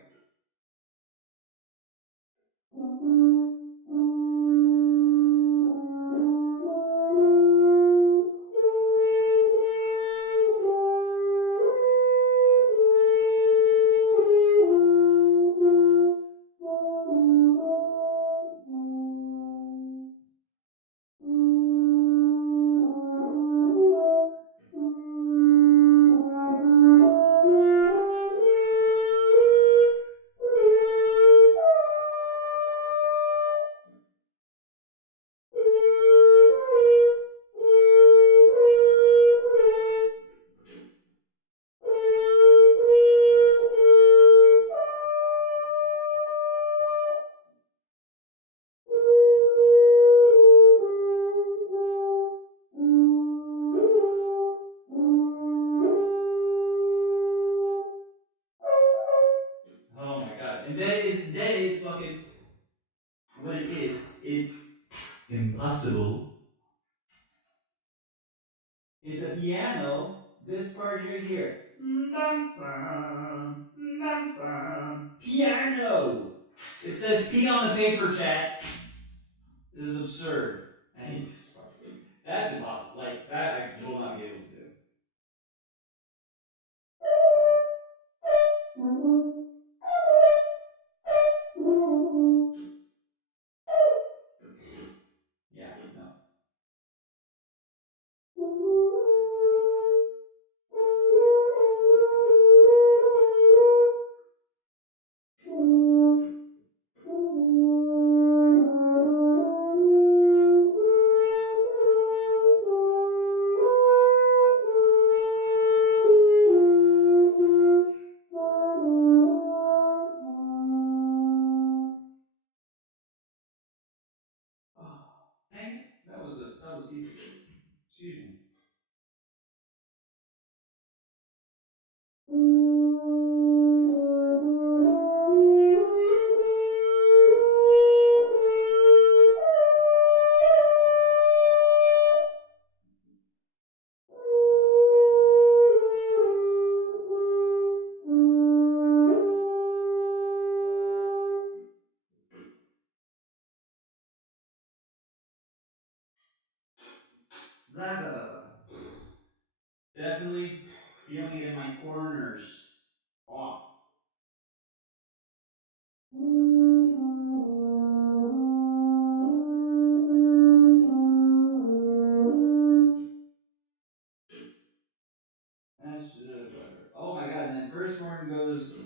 Oh my god! And then it's fucking what it is. It's impossible. It's a piano. This part right here. Piano. It says P on the paper, chat. This is absurd. I hate this part. That's impossible. Like that, I will not be able to do. Yeah, no. Oh, dang it. That was easy. Excuse me. Blah blah blah blah blah. Definitely feeling it in my corners. Oh. That's whatever. Oh my god! And then first horn goes.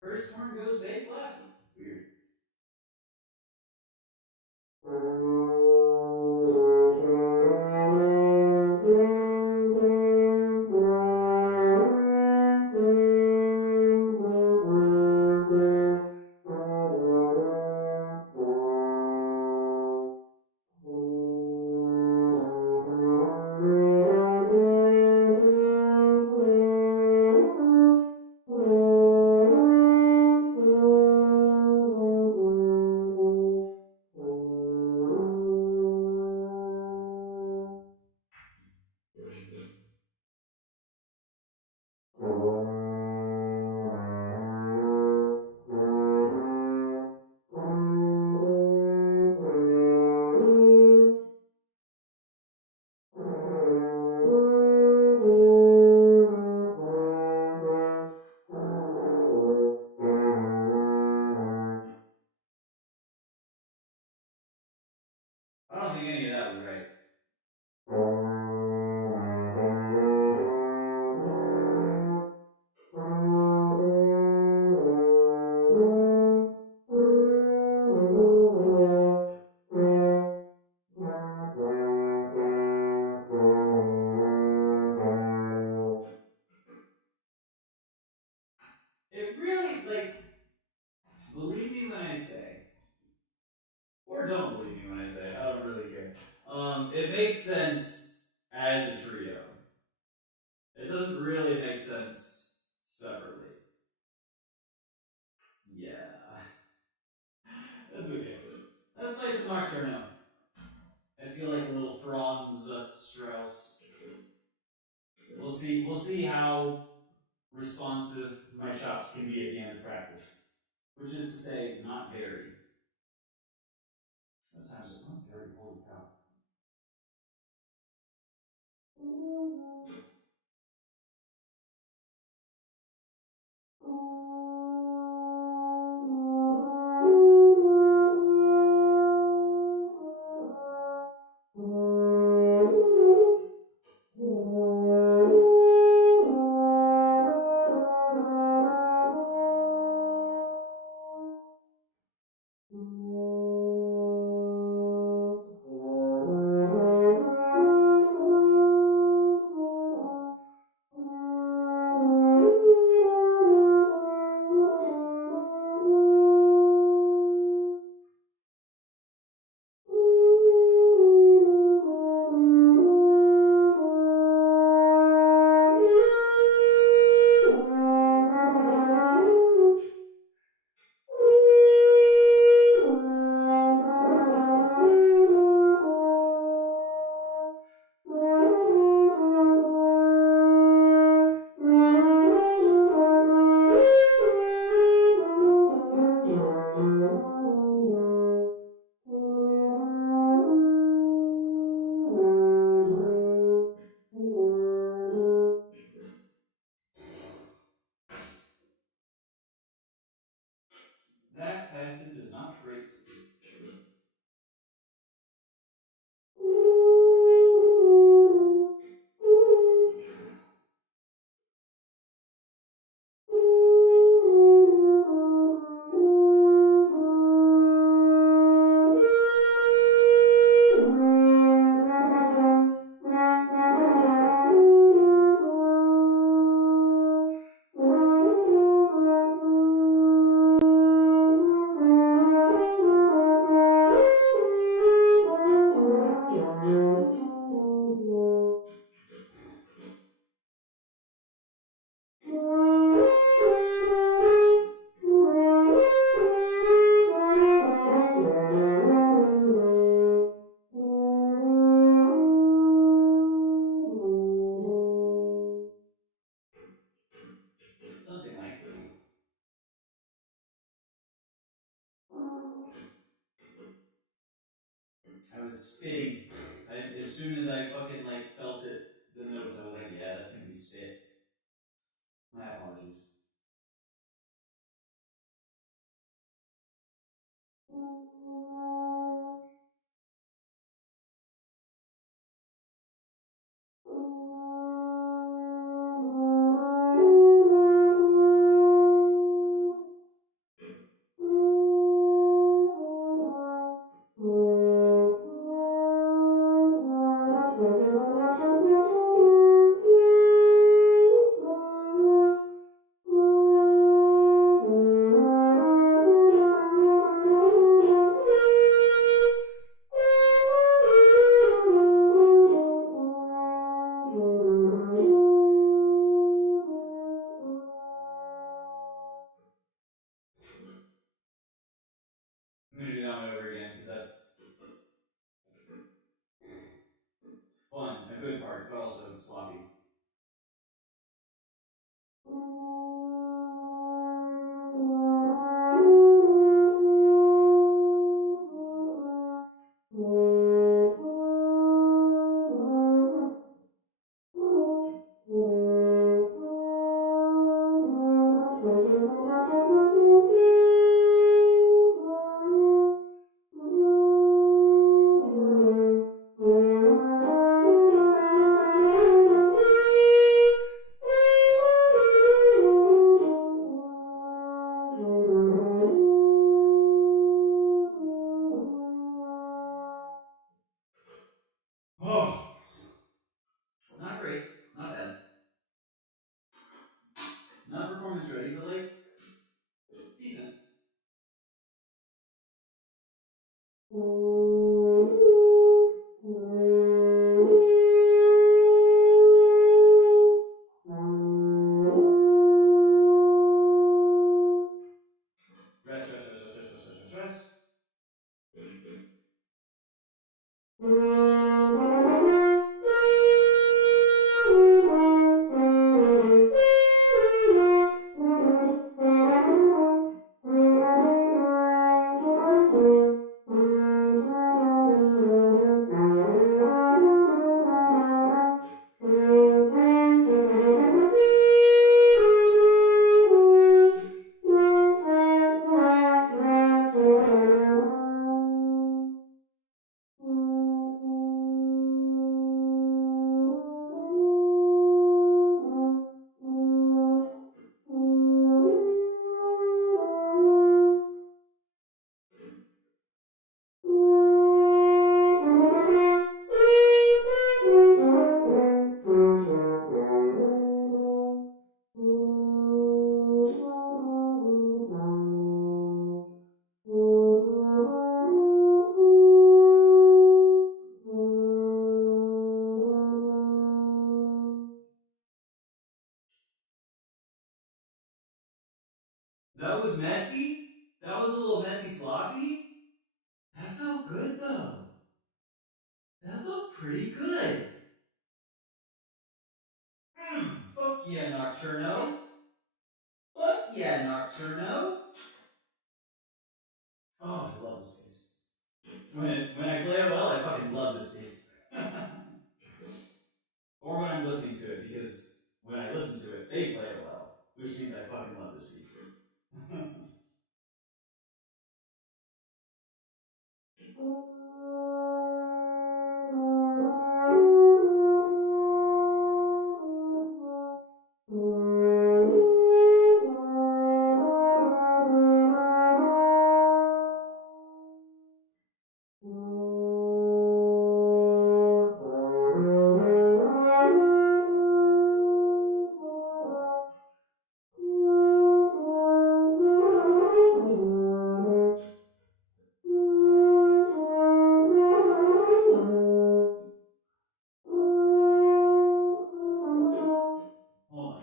First horn goes bass left. Weird. it really, like, believe me when I say, or don't believe me when I say, I don't really care. It makes sense as a trio. It doesn't really make sense separately. Yeah. That's okay. Let's play some Nocturno. I feel like a little Franz Strauss. We'll see. We'll see how responsive my chops can be at the end of practice. Which is to say, not very. What time is it? 1:30. Holy cow! That passage is not great. Something like. I was spitting. As soon as I fucking like felt it, the note, I was like, yeah, that's gonna be spit. My apologies. I'm gonna do that one over again because that's fun, a good part, but also sloppy. Oh, not great, not bad. Not performance ready, but like That was messy. That was a little messy sloppy. That felt good though. That felt pretty good. Fuck yeah, Nocturno. Fuck yeah, Nocturno. Oh, I love this bass. When I play it well, I fucking love this bass. Or when I'm listening to it, because when I listen to it, they play it well, which means I fucking love this piece. Hold on.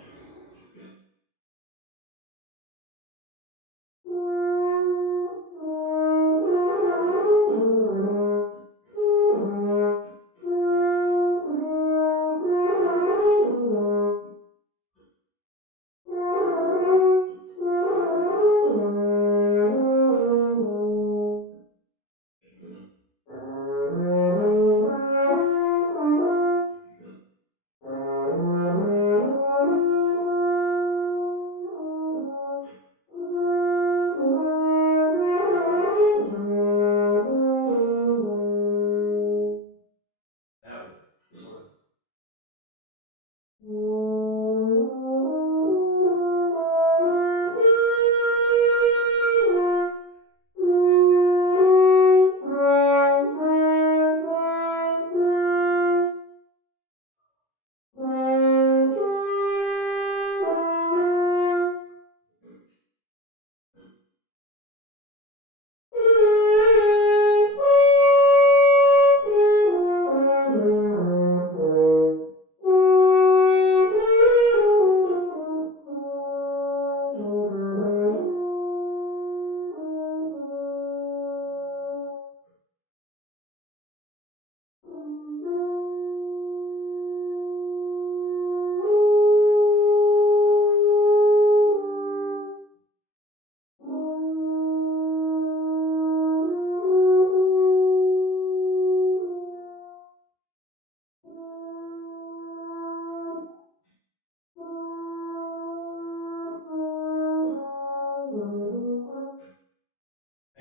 That was it. Sort of.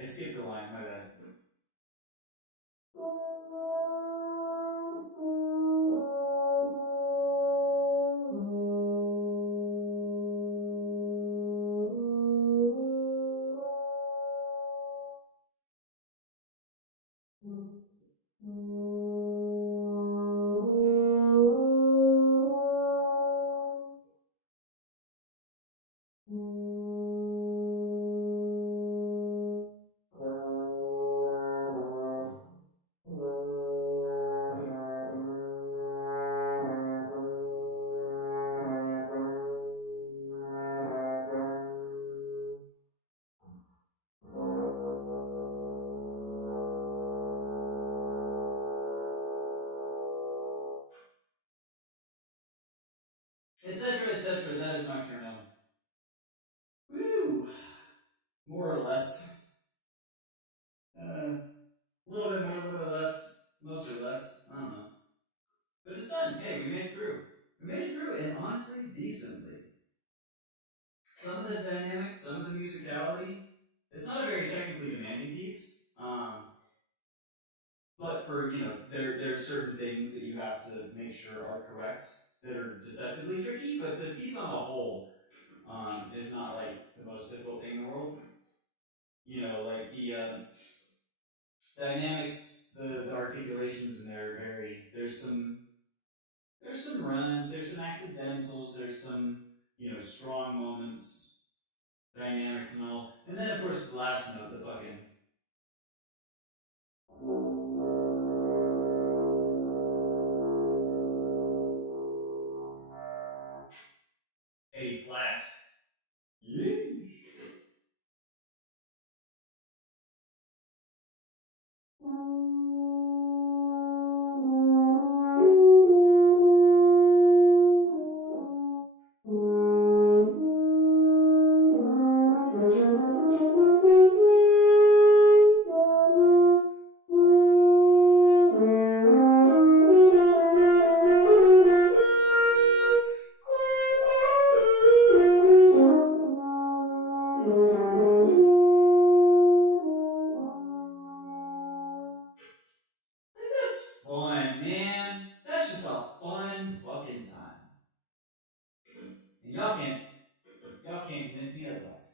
I skipped a line, my bad. Etc. etc. That is Nocturno. Woo! More or less. A little bit more, a little bit less. Mostly less. I don't know. But it's done. Hey, we made it through. We made it through, and honestly, decently. Some of the dynamics, some of the musicality. It's not a very technically demanding piece. But for there's certain things that you have to make sure are correct that are deceptively tricky. But the piece on the whole is not like the most difficult thing in the world. Like the dynamics, the articulations in there are very. There's some runs, there's some accidentals, there's some strong moments, dynamics and all, and then of course the last note, the fucking A flat. Yay! Like, that's fun, man. That's just a fun fucking time. And y'all can't convince me otherwise.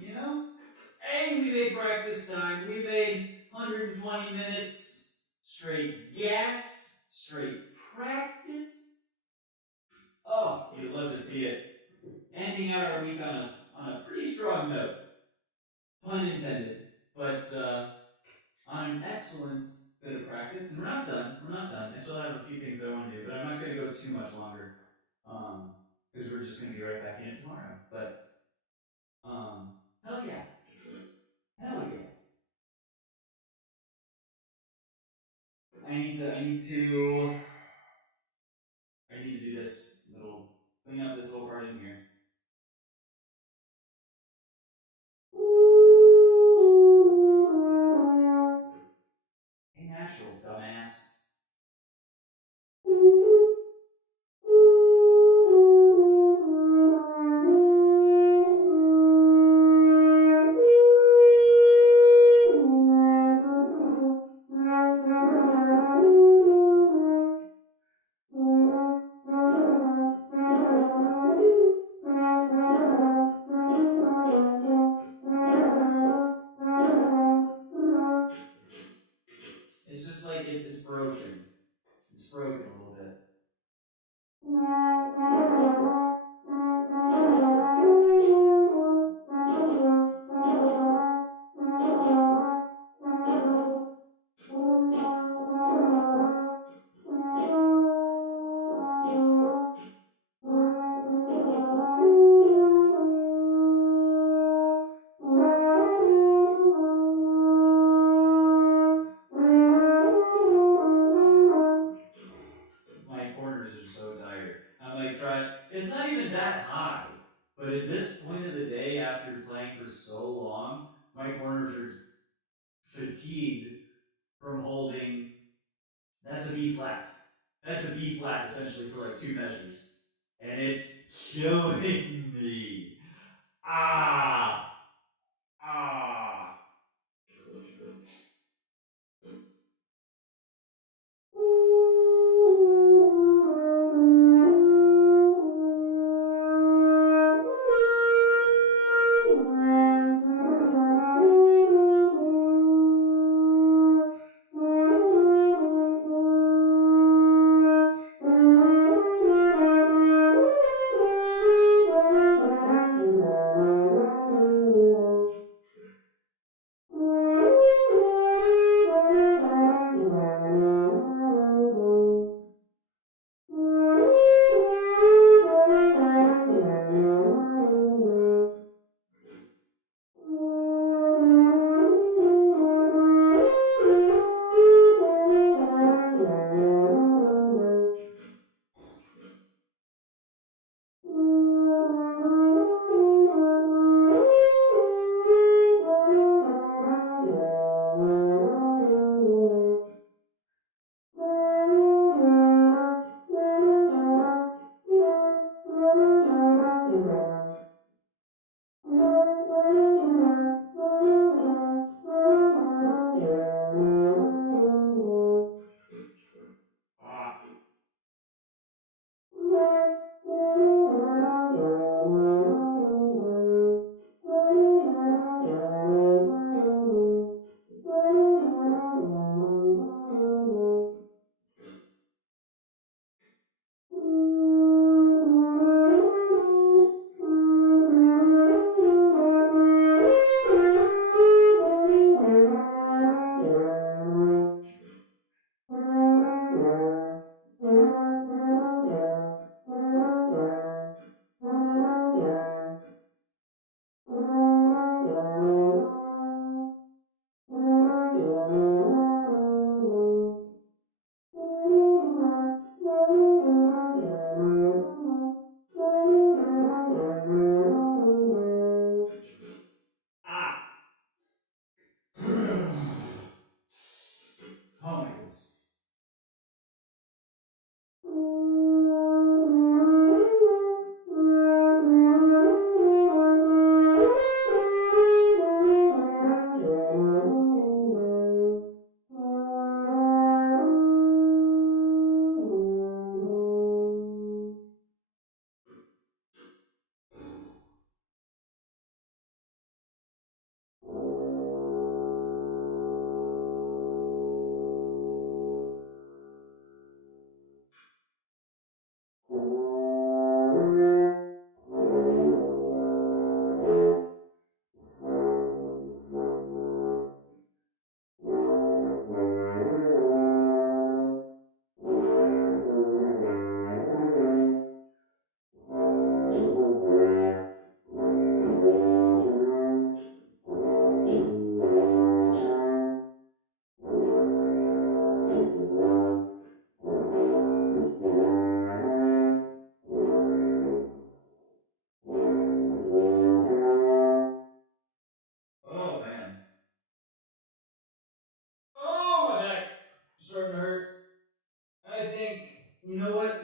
You know? Hey, we made practice time. We made 120 minutes straight gas, straight practice. Oh, you'd love to see it. Ending out our week on a pretty strong note. Pun intended. But on an excellent bit of practice. And we're not done. We're not done. I still have a few things I want to do, but I'm not going to go too much longer. Because we're just going to be right back in it tomorrow. But hell yeah. Hell yeah. I need to do this little clean up this little part in here. Hey Nashville, dumbass. It's just like it's broken. It's broken a little bit. My corners are so tired. I'm like trying. It's not even that high, but at this point of the day, after playing for so long, my corners are fatigued from holding. That's a B flat. That's a B flat essentially for like two measures, and it's killing me. Ah, ah.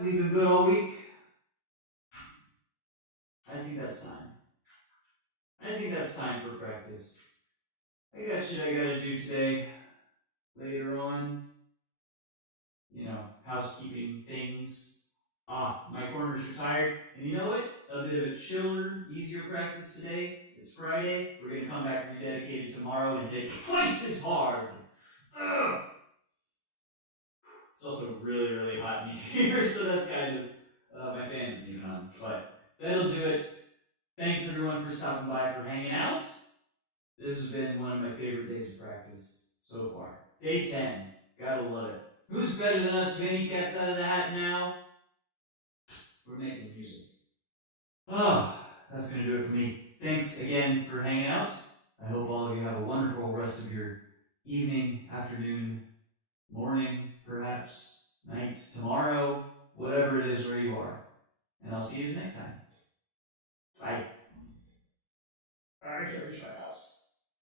we've been good all week. I think that's time. I think that's time for practice. I got shit I gotta do today. Later on. You know, housekeeping things. My corner's retired. And you know what? A bit of a chiller, easier practice today. It's Friday. We're gonna come back rededicated tomorrow and hit twice as hard. Ugh! It's also really, really hot in here, so that's kind of my fan isn't even on. But that'll do it. Thanks everyone for stopping by, for hanging out. This has been one of my favorite days of practice so far. Day 10. Gotta love it. Who's better than us? Vinny Cat's out of the hat now. We're making music. Oh, that's gonna do it for me. Thanks again for hanging out. I hope all of you have a wonderful rest of your evening, afternoon, morning, perhaps, night, tomorrow, whatever it is where you are. And I'll see you the next time. Bye. I can't reach my